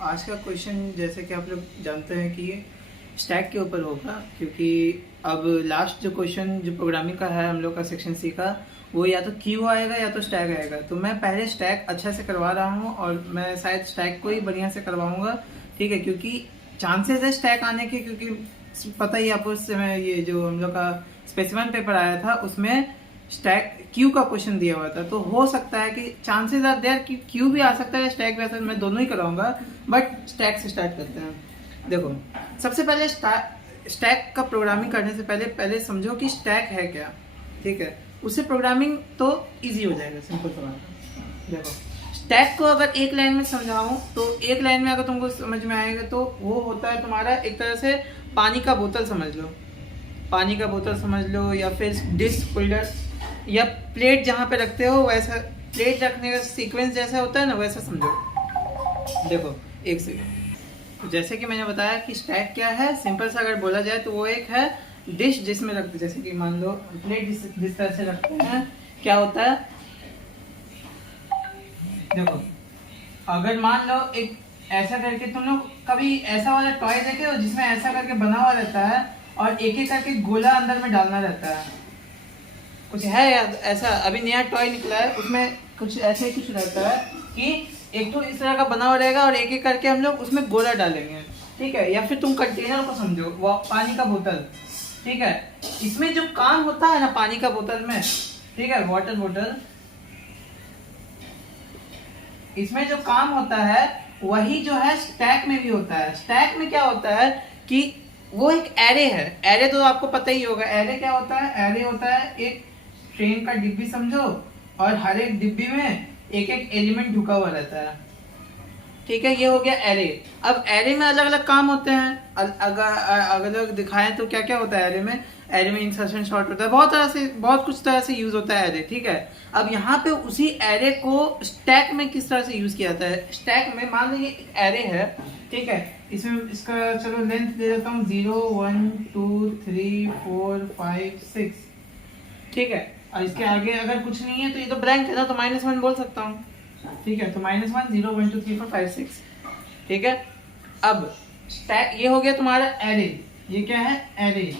आज का क्वेश्चन जैसे कि आप लोग जानते हैं कि स्टैक के ऊपर होगा, क्योंकि अब लास्ट जो क्वेश्चन जो प्रोग्रामिंग का है हम लोग का सेक्शन सी का, वो या तो क्यू आएगा या तो स्टैक आएगा। तो मैं पहले स्टैक अच्छा से करवा रहा हूँ और मैं शायद स्टैक को ही बढ़िया से करवाऊंगा, ठीक है, क्योंकि चांसेस है स्टैक आने के, क्योंकि पता ही आपको उस समय ये जो हम लोग का स्पेसिफिक पेपर आया था उसमें स्टैक क्यू का क्वेश्चन दिया हुआ था। तो हो सकता है कि चांसेस आर देयर कि क्यू भी आ सकता है, स्टैक भी आ सकता है। मैं दोनों ही कराऊंगा, बट स्टैक से स्टार्ट करते हैं। देखो, सबसे पहले स्टैक का प्रोग्रामिंग करने से पहले समझो कि स्टैक है क्या, ठीक है। उससे प्रोग्रामिंग तो इजी हो जाएगा, सिंपल सा बात। देखो, स्टैक को अगर एक लाइन में समझाऊं तो एक लाइन में अगर तुमको समझ में आएगा तो वो होता है तुम्हारा एक तरह से पानी का बोतल समझ लो, पानी का बोतल समझ लो, या फिर डिश होल्डर या प्लेट जहाँ पे रखते हो वैसा प्लेट रखने का सीक्वेंस जैसा होता है ना, वैसा समझो। देखो एक सेकंड, जैसे कि मैंने बताया कि स्टैक क्या है, सिंपल सा अगर बोला जाए तो वो एक है डिश जिसमें रखते, जैसे कि मान लो प्लेट जिस तरह से रखते हैं, क्या होता है। देखो, अगर मान लो एक ऐसा करके, तुम लोग कभी ऐसा वाला टॉय देखे हो जिसमें ऐसा करके बना हुआ रहता है और एक एक करके गोला अंदर में डालना रहता है, कुछ है यार ऐसा, अभी नया टॉय निकला है उसमें कुछ ऐसे ही कुछ रहता है कि एक तो इस तरह का बना हुआ रहेगा और एक एक करके हम लोग उसमें गोला डालेंगे, ठीक है। या फिर तुम कंटेनर को समझो, वो पानी का बोतल, ठीक है। इसमें जो काम होता है ना पानी का बोतल में, ठीक है, वाटर बोतल, इसमें जो काम होता है वही जो है स्टैक में भी होता है। स्टैक में क्या होता है कि वो एक एरे है। एरे तो आपको पता ही होगा, एरे क्या होता है। एरे होता है एक ट्रेन का डिब्बी समझो, और हर एक डिब्बी में एक एक एलिमेंट ढुका हुआ रहता है, ठीक है। ये हो गया एरे। अब एरे में अलग अलग काम होते हैं, अगर अलग दिखाएं तो क्या क्या होता है एरे में। एरे में इंसर्शन शॉर्ट होता है, बहुत कुछ तरह से यूज होता है एरे, ठीक है। अब यहाँ पे उसी एरे को स्टैक में किस तरह से यूज किया जाता है। स्टैक में मान लीजिए एक एरे है, ठीक है, इसमें इसका चलो लेंथ दे देता हूँ 0 1 2 3 4 5 6, ठीक है। और इसके आगे अगर कुछ नहीं है तो ये तो ब्लैंक है ना, तो -1 बोल सकता हूँ, ठीक है। तो -1 0 1 2 3 4 5 6, ठीक है। अब स्टैक ये हो गया तुम्हारा एरे, ये क्या है एरे।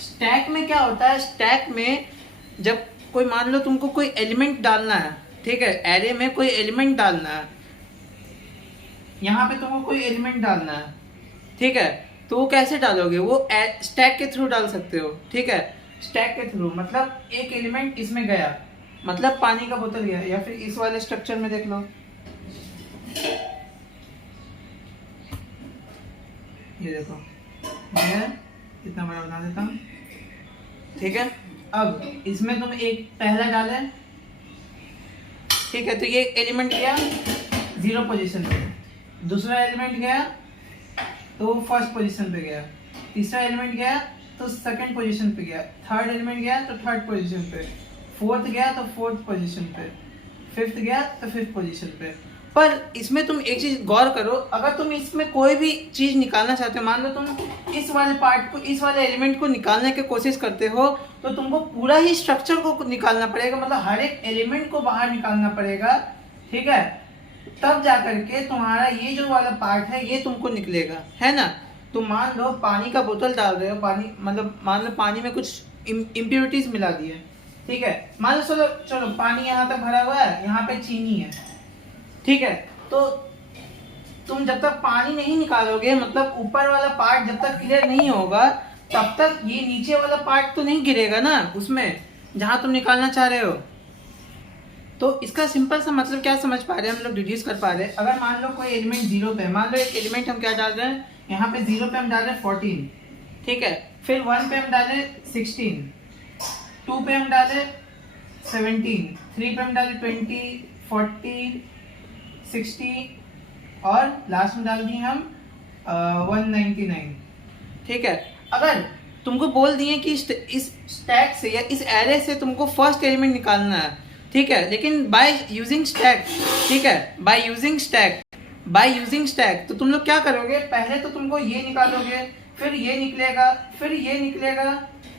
स्टैक में क्या होता है, स्टैक में जब कोई मान लो तुमको कोई एलिमेंट डालना है, ठीक है, एरे में कोई एलिमेंट डालना है, यहाँ पे तुमको कोई एलिमेंट डालना है, ठीक है। तो वो कैसे डालोगे, वो स्टैक के थ्रू डाल सकते हो, ठीक है। स्टैक के थ्रू मतलब एक एलिमेंट इसमें गया, मतलब पानी का बोतल गया, या फिर इस वाले स्ट्रक्चर में देख लो, ये देखो, ये इतना बड़ा बना देता हूँ, ठीक है। अब इसमें तुम एक पहला डाले, ठीक है, तो ये एलिमेंट गया 0 पोजीशन पे, दूसरा एलिमेंट गया तो फर्स्ट पोजीशन पे गया, तीसरा एलिमेंट गया तो सेकंड पोजीशन पे गया, थर्ड एलिमेंट गया तो थर्ड पोजीशन पे, फोर्थ गया तो फोर्थ पोजीशन पे, फिफ्थ गया तो फिफ्थ पोजीशन पे। पर इसमें तुम एक चीज गौर करो, अगर तुम इसमें कोई भी चीज निकालना चाहते हो, मान लो तुम इस वाले पार्ट को, इस वाले एलिमेंट को निकालने की कोशिश करते हो, तो तुमको पूरा ही स्ट्रक्चर को निकालना पड़ेगा, मतलब हर एक एलिमेंट को बाहर निकालना पड़ेगा, ठीक है। तब जाकर के तुम्हारा ये जो वाला पार्ट है ये तुमको निकलेगा, है ना। तो मान लो पानी का बोतल डाल रहे हो, पानी मतलब मान लो पानी में कुछ इम्प्योरिटीज मिला दिए, ठीक है। मान लो चलो चलो पानी यहाँ तक भरा हुआ है, यहाँ पे चीनी है, ठीक है। तो तुम जब तक पानी नहीं निकालोगे, मतलब ऊपर वाला पार्ट जब तक क्लियर नहीं होगा, तब तक ये नीचे वाला पार्ट तो नहीं गिरेगा ना उसमें जहां तुम निकालना चाह रहे हो। तो इसका सिंपल सा मतलब क्या समझ पा रहे हैं हम लोग, डिड्यूस कर पा रहे हैं। अगर मान लो कोई एलिमेंट 0 पे, मान लो एक एलिमेंट हम क्या डाल रहे हैं, यहाँ पे 0 पे हम डाल रहे हैं 14, ठीक है। फिर 1 पे हम डाले 16, 2 पे हम डाले 17, 3 पे हम डाले 20 40 60, और लास्ट में डाल दिए हम 199, ठीक है। अगर तुमको बोल दिए कि इस स्टैक से या इस एरे से तुमको फर्स्ट एलिमेंट निकालना है, ठीक है, लेकिन बाय यूजिंग स्टैक, ठीक है, बाय यूजिंग स्टैक, तो तुम लोग क्या करोगे, पहले तो तुमको ये निकालोगे, फिर ये निकलेगा, फिर ये निकलेगा,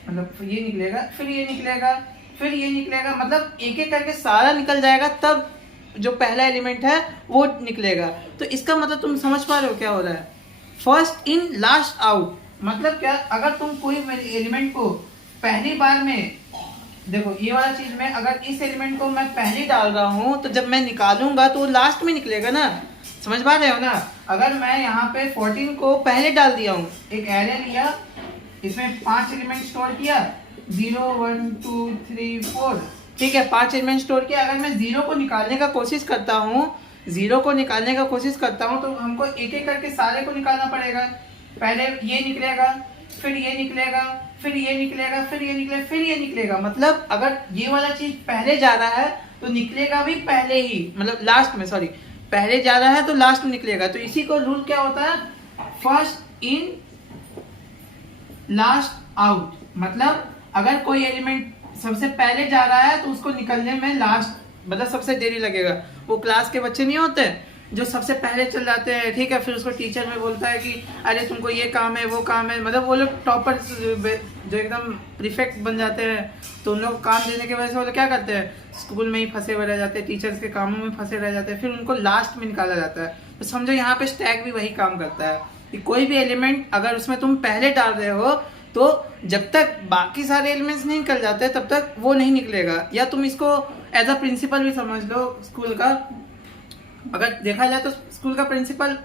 मतलब ये निकलेगा, फिर ये निकलेगा, फिर ये निकलेगा, मतलब एक एक करके सारा निकल जाएगा, तब जो पहला एलिमेंट है वो निकलेगा। तो इसका मतलब तुम समझ पा रहे हो क्या हो रहा है, फर्स्ट इन लास्ट आउट। मतलब क्या, अगर तुम कोई एलिमेंट को पहली बार में, देखो ये वाला चीज में, अगर इस एलिमेंट को मैं पहले डाल रहा हूँ तो जब मैं निकालूंगा तो वो लास्ट में निकलेगा ना, समझ पा रहे हो ना। अगर मैं यहाँ पे 14 को पहले डाल दिया हूँ, एक एरे लिया, इसमें 5 एलिमेंट स्टोर किया, 0 1 2 3 4, ठीक है, 5 एलिमेंट स्टोर किया। अगर मैं 0 को निकालने का कोशिश करता हूँ, 0 को निकालने का कोशिश करता हूँ, तो हमको एक एक करके सारे को निकालना पड़ेगा। पहले ये निकलेगा, फिर ये निकलेगा, फिर ये निकलेगा, फिर ये निकलेगा, फिर ये निकलेगा। मतलब अगर ये वाला चीज पहले जा रहा है तो निकलेगा भी पहले ही, मतलब लास्ट में, सॉरी, पहले जा रहा है तो लास्ट में निकलेगा। तो इसी को रूल क्या होता है, फर्स्ट इन लास्ट आउट। मतलब अगर कोई एलिमेंट सबसे पहले जा रहा है तो उसको निकलने में लास्ट, मतलब सबसे देरी लगेगा। वो क्लास के बच्चे नहीं होते जो सबसे पहले चल जाते हैं, ठीक है, फिर उसको टीचर में बोलता है कि अरे तुमको ये काम है वो काम है, मतलब वो लोग टॉपर जो एकदम प्रीफेक्ट बन जाते हैं, तो उन लोग काम देने की वजह से वो लोग क्या करते हैं, स्कूल में ही फंसे हुए रह जाते हैं, टीचर्स के कामों में फंसे रह जाते हैं, फिर उनको लास्ट में निकाला जाता है। तो समझो यहाँ पे स्टैक भी वही काम करता है कि कोई भी एलिमेंट अगर उसमें तुम पहले डाल रहे हो तो जब तक बाकी सारे एलिमेंट्स नहीं निकल जाते तब तक वो नहीं निकलेगा। या तुम इसको एज अ प्रिंसिपल भी समझ लो स्कूल का, अगर देखा जाए तो स्कूल का प्रिंसिपल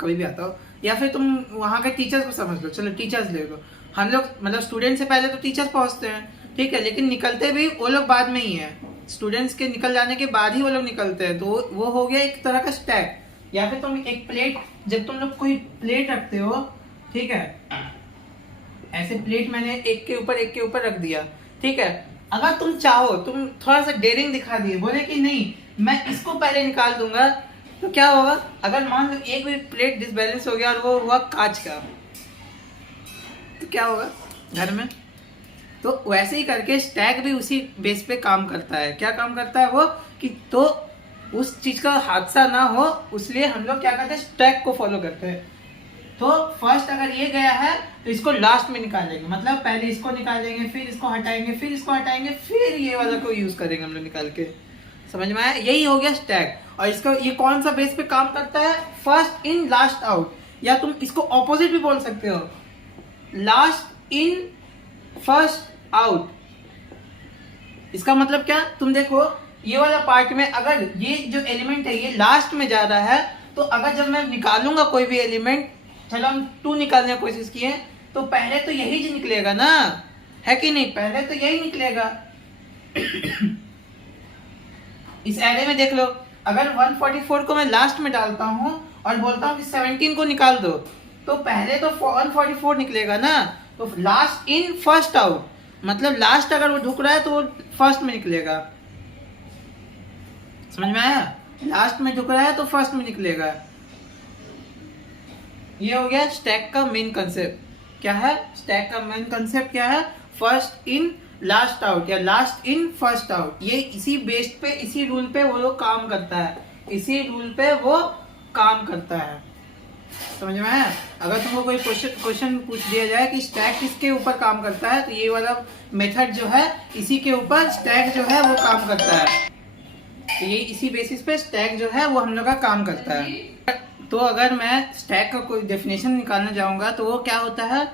कभी भी आता हो, या फिर तुम वहाँ के टीचर्स को समझ लो, चलो टीचर्स ले लो। हम लोग मतलब स्टूडेंट से पहले तो टीचर्स पहुँचते हैं, ठीक है, लेकिन निकलते भी वो लोग बाद में ही है, स्टूडेंट्स के निकल जाने के बाद ही वो लोग निकलते हैं। तो वो हो गया एक तरह का स्टैक। या फिर तुम एक प्लेट, जब तुम लोग कोई प्लेट रखते हो, ठीक है, ऐसे प्लेट मैंने एक के ऊपर रख दिया, ठीक है, अगर तुम चाहो, तुम थोड़ा सा डेयरिंग दिखा दिए, बोले कि नहीं मैं इसको पहले निकाल दूंगा, तो क्या होगा, अगर मान लो एक भी प्लेट डिसबैलेंस हो गया और वो हुआ कांच का, तो क्या होगा घर में। तो वैसे ही करके स्टैक भी उसी बेस पे काम करता है। क्या काम करता है वो, कि तो उस चीज का हादसा ना हो, इसलिए हम लोग क्या करते हैं, स्टैक को फॉलो करते हैं। तो फर्स्ट अगर ये गया है तो इसको लास्ट में निकालेंगे, मतलब पहले इसको निकालेंगे, फिर इसको हटाएंगे, फिर इसको हटाएंगे, फिर ये वाला को यूज करेंगे हम लोग निकाल के। समझ में आया, यही हो गया स्टैक। और इसका ये कौन सा बेस पे काम करता है, फर्स्ट इन लास्ट आउट, या तुम इसको ऑपोजिट भी बोल सकते हो, लास्ट इन फर्स्ट आउट। इसका मतलब क्या, तुम देखो ये वाला पार्ट में अगर ये जो एलिमेंट है ये लास्ट में जा रहा है, तो अगर जब मैं निकालूंगा कोई भी एलिमेंट, चलो हम 2 निकालने की कोशिश किए, तो पहले तो यही जो निकलेगा ना, है कि नहीं, पहले तो यही निकलेगा। इस एरे में देख लो, अगर 144 को मैं लास्ट में डालता हूं और बोलता हूं कि 17 को निकाल दो, तो पहले तो 144 निकलेगा ना। तो लास्ट इन फर्स्ट आउट, मतलब लास्ट अगर वो ढुक रहा है तो वो फर्स्ट में निकलेगा। समझ में आया, लास्ट में ढुक रहा है तो फर्स्ट में निकलेगा। ये हो गया स्टैक का मेन कंसेप्ट। क्या है स्टैक का मेन कंसेप्ट, क्या है, फर्स्ट इन लास्ट आउट या लास्ट इन फर्स्ट आउट। ये इसी बेस पे, इसी रूल पे वो लोग काम करता है, इसी रूल पे वो काम करता है। समझ में आया। अगर तुमको कोई क्वेश्चन पूछ दिया जाए कि स्टैक किसके ऊपर काम करता है, तो ये वाला मेथड जो है इसी के ऊपर स्टैक जो है वो काम करता है। तो ये इसी बेसिस पे स्टैक जो है वो हम लोग का काम करता है। तो अगर मैं स्टैक का कोई डेफिनेशन निकालना चाहूंगा तो वो क्या होता है,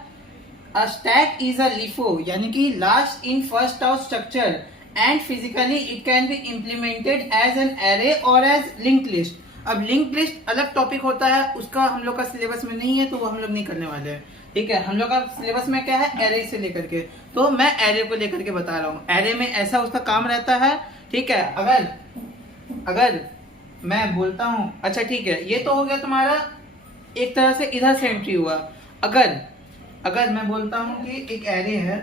a stack is a LIFO, यानी कि last in first out structure and physically it can be implemented as an array और एज लिंक्ड लिस्ट। अब लिंक्ड लिस्ट अलग टॉपिक होता है, उसका हम लोग का सिलेबस में नहीं है, तो वो हम लोग नहीं करने वाले हैं, ठीक है। हम लोग का सिलेबस में क्या है, एरे से लेकर के, तो मैं एरे को लेकर के बता रहा हूँ। एरे में ऐसा उसका काम रहता है, ठीक है। अगर मैं बोलता हूं, अच्छा ठीक है, ये तो हो गया तुम्हारा एक तरह से इधर से एंट्री हुआ। अगर मैं बोलता हूं कि एक एरे है,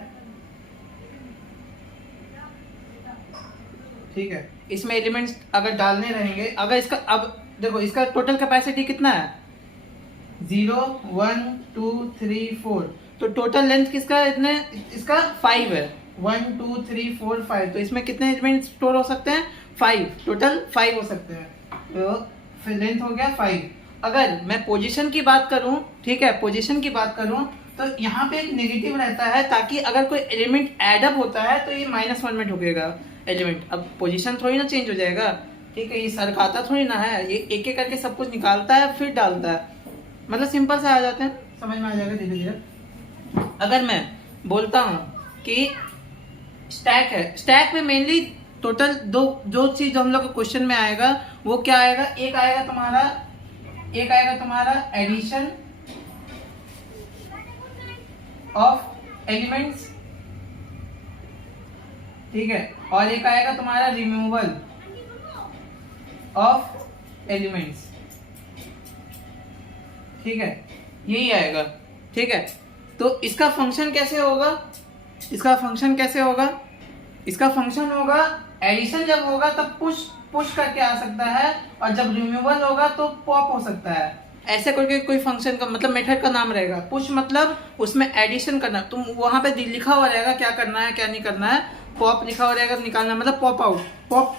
ठीक है, इसमें एलिमेंट्स अगर डालने रहेंगे, अगर इसका, अब देखो इसका टोटल कैपेसिटी कितना है, 0 1 2 3 4, तो टोटल लेंथ किसका इतने, इसका 5 है, 1 2 3 4 5, तो इसमें कितने एलिमेंट स्टोर हो सकते हैं, 5, टोटल 5 हो सकते हैं, तो फिर लेंथ हो गया 5। अगर मैं पोजीशन की बात करूं, ठीक है, पोजीशन की बात करूं, तो यहाँ पे एक नेगेटिव रहता है, ताकि अगर कोई एलिमेंट एड अप होता है तो ये -1 में ढुकेगा एलिमेंट। अब पोजीशन थोड़ी ना चेंज हो जाएगा, ठीक है, ये सरकाता थोड़ी ना है, ये एक एक करके सब कुछ निकालता है फिर डालता है, मतलब सिंपल से आ जाते हैं, समझ में आ जाएगा धीरे धीरे। अगर मैं बोलता हूँ कि स्टैक है, स्टैक में मेनली टोटल दो चीज हम लोग को क्वेश्चन में आएगा, वो क्या आएगा, एक आएगा तुम्हारा एडिशन ऑफ एलिमेंट्स, ठीक है, और एक आएगा तुम्हारा रिमूवल ऑफ एलिमेंट्स, ठीक है, यही आएगा, ठीक है। तो इसका फंक्शन कैसे होगा, इसका फंक्शन होगा एडिशन जब होगा तब पुश करके आ सकता है, और जब रिमूवल होगा तो पॉप हो सकता है, ऐसे करके कोई फंक्शन का मतलब मेथड का नाम रहेगा। पुश मतलब उसमें एडिशन करना, तुम वहां पे लिखा हुआ रहेगा क्या करना है क्या नहीं करना है, पॉप लिखा हुआ रहेगा निकालना मतलब पॉप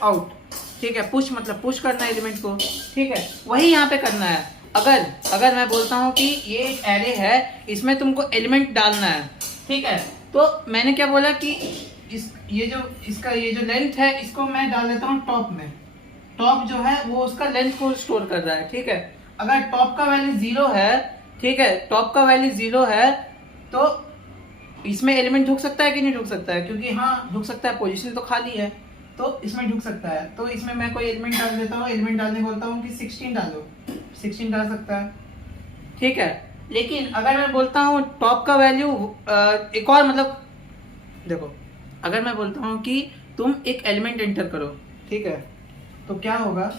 आउट, ठीक है। पुश मतलब पुश करना है एलिमेंट को, ठीक है, वही यहाँ पे करना है। अगर मैं बोलता हूँ कि ये एक एरे है, इसमें तुमको एलिमेंट डालना है, ठीक है, तो मैंने क्या बोला कि ये जो लेंथ है इसको मैं डाल देता हूँ टॉप में, टॉप जो है वो उसका लेंथ को स्टोर कर रहा है, ठीक है। अगर टॉप का वैल्यू 0 है, ठीक है, टॉप का वैल्यू 0 है तो इसमें एलिमेंट ढुक सकता है कि नहीं ढुक सकता है, क्योंकि हाँ ढुक सकता है, पोजीशन तो खाली है, तो इसमें ढुक सकता है। तो इसमें मैं कोई एलिमेंट डाल देता हूँ, एलिमेंट डालने बोलता हूँ कि 16 डालो, 16 डाल सकता है, ठीक है। लेकिन अगर मैं बोलता हूँ टॉप का वैल्यू एक और मतलब देखो, अगर मैं बोलता हूँ कि तुम एक एलिमेंट एंटर करो, ठीक है, तो क्या होगा,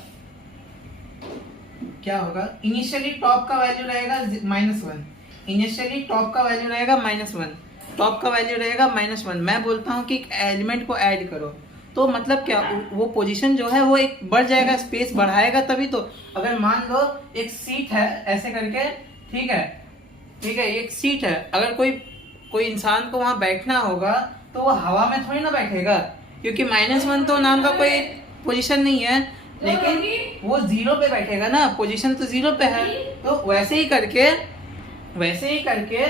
इनिशियली टॉप का वैल्यू रहेगा -1, इनिशियली टॉप का वैल्यू रहेगा -1, टॉप का वैल्यू रहेगा -1। मैं बोलता हूँ कि एक एलिमेंट को ऐड करो, तो मतलब क्या, वो पोजीशन जो है वो एक बढ़ जाएगा, स्पेस बढ़ाएगा तभी तो। अगर मान लो एक सीट है ऐसे करके, ठीक है, एक सीट है, अगर कोई इंसान को वहां बैठना होगा तो वो हवा में थोड़ी ना बैठेगा, क्योंकि -1 तो नाम का कोई पोजीशन नहीं है, लेकिन वो 0 पे बैठेगा ना, पोजीशन तो 0 पे है। तो वैसे ही करके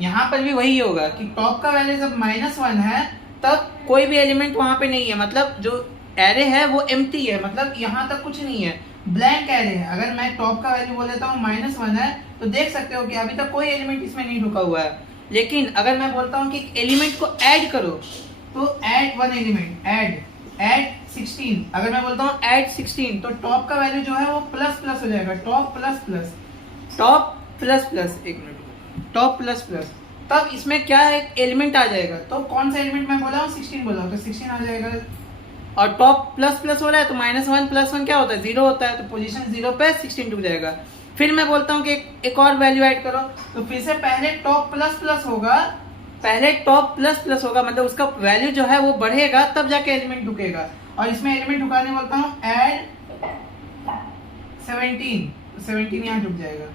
यहाँ पर भी वही होगा कि टॉप का वैल्यू जब -1 है तब कोई भी एलिमेंट वहां पे नहीं है, मतलब जो एरे है वो एम्प्टी है, मतलब यहाँ तक कुछ नहीं है, ब्लैंक एरे है। अगर मैं टॉप का वैल्यू बोल देता हूँ -1 है तो देख सकते हो कि अभी तक कोई एलिमेंट इसमें नहीं ढुका हुआ है। लेकिन अगर मैं बोलता हूँ कि एलिमेंट को ऐड करो, तो ऐड 1 एलिमेंट, ऐड 16, अगर मैं बोलता हूँ ऐड 16 तो टॉप का वैल्यू जो है वो प्लस हो जाएगा, टॉप प्लस प्लस, तब इसमें क्या है, एलिमेंट आ जाएगा। तो कौन सा एलिमेंट मैं बोला हूँ, 16 बोला हूँ, तो 16 आ जाएगा। और टॉप प्लस हो रहा है तो -1 + 1 क्या होता है, 0 होता है, तो पोजीशन 0 पे 16 डूब जाएगा। फिर मैं बोलता हूँ कि एक और वैल्यू ऐड करो, तो फिर से पहले टॉप प्लस होगा, मतलब उसका वैल्यू जो है वो बढ़ेगा तब जाके एलिमेंट ढुकेगा। और इसमें एलिमेंट ढुकाने बोलता हूँ ऐड 17, तो 17 यहाँ ढुक जाएगा,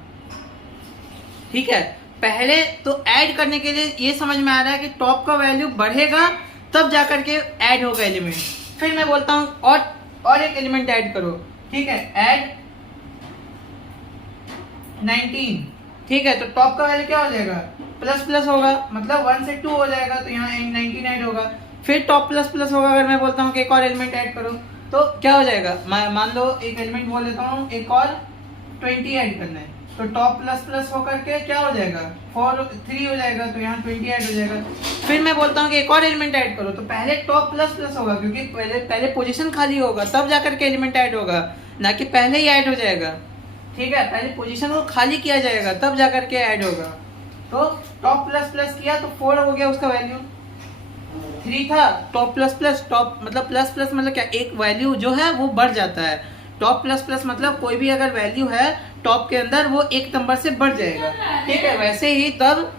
ठीक है। पहले तो ऐड करने के लिए ये समझ में आ रहा है कि टॉप का वैल्यू बढ़ेगा तब जाकर के ऐड होगा एलिमेंट। फिर मैं बोलता हूँ और एक एलिमेंट ऐड करो, ठीक है, ऐड 19, ठीक है, तो टॉप का वैल्यू क्या हो जाएगा, प्लस होगा, मतलब 1 से 2 हो जाएगा, तो यहाँ 19 ऐड होगा। फिर टॉप प्लस होगा, अगर मैं बोलता हूँ कि एक और एलिमेंट ऐड करो तो क्या हो जाएगा, मान लो एक एलिमेंट बोल देता हूँ एक और 20 ऐड करना है, तो टॉप प्लस होकर के क्या हो जाएगा 3 हो जाएगा, तो यहाँ 20 ऐड हो जाएगा। फिर मैं बोलता हूँ कि एक और एलिमेंट ऐड करो, तो पहले टॉप प्लस होगा, क्योंकि पहले पोजीशन खाली होगा तब जाकर के एलिमेंट ऐड होगा, ना कि पहले ही ऐड हो जाएगा, ठीक है। पहले पोजीशन को खाली किया जाएगा तब जाकर के ऐड होगा। तो टॉप प्लस किया तो 4 हो गया, उसका वैल्यू 3 था, टॉप प्लस टॉप मतलब प्लस मतलब क्या, एक वैल्यू जो है वो बढ़ जाता है। टॉप प्लस मतलब कोई भी अगर वैल्यू है टॉप के अंदर वो एक नंबर से बढ़ जाएगा, ठीक है। वैसे ही तब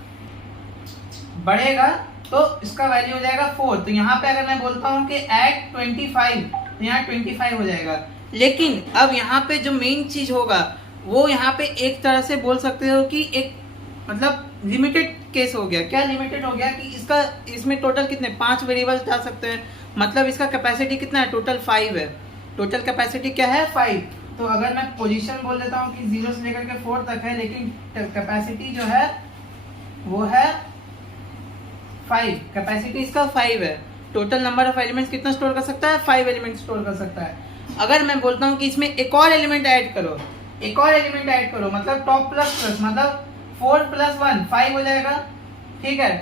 बढ़ेगा तो इसका वैल्यू हो जाएगा 4। तो यहाँ पे अगर मैं बोलता हूँ कि ऐड 25, तो यहाँ 25 हो जाएगा। लेकिन अब यहाँ पे जो मेन चीज होगा वो यहाँ पे एक तरह से बोल सकते हो कि एक मतलब लिमिटेड केस हो गया। क्या लिमिटेड हो गया कि इसमें टोटल कितने 5 वेरिएबल्स डाल सकते हैं, मतलब इसका कैपेसिटी कितना है, टोटल 5 है। टोटल कैपेसिटी क्या है 5। तो अगर मैं पोजीशन बोल देता हूँ कि 0 से लेकर के 4 तक है, लेकिन कैपेसिटी जो है वो है 5, कैपेसिटी इसका 5 है। टोटल नंबर ऑफ एलिमेंट्स कितना स्टोर कर सकता है, 5 एलिमेंट्स स्टोर कर सकता है। अगर मैं बोलता हूँ कि इसमें एक और एलिमेंट ऐड करो, एक और एलिमेंट ऐड करो, मतलब टॉप प्लस प्लस, मतलब 4 + 1 5 हो जाएगा, ठीक है।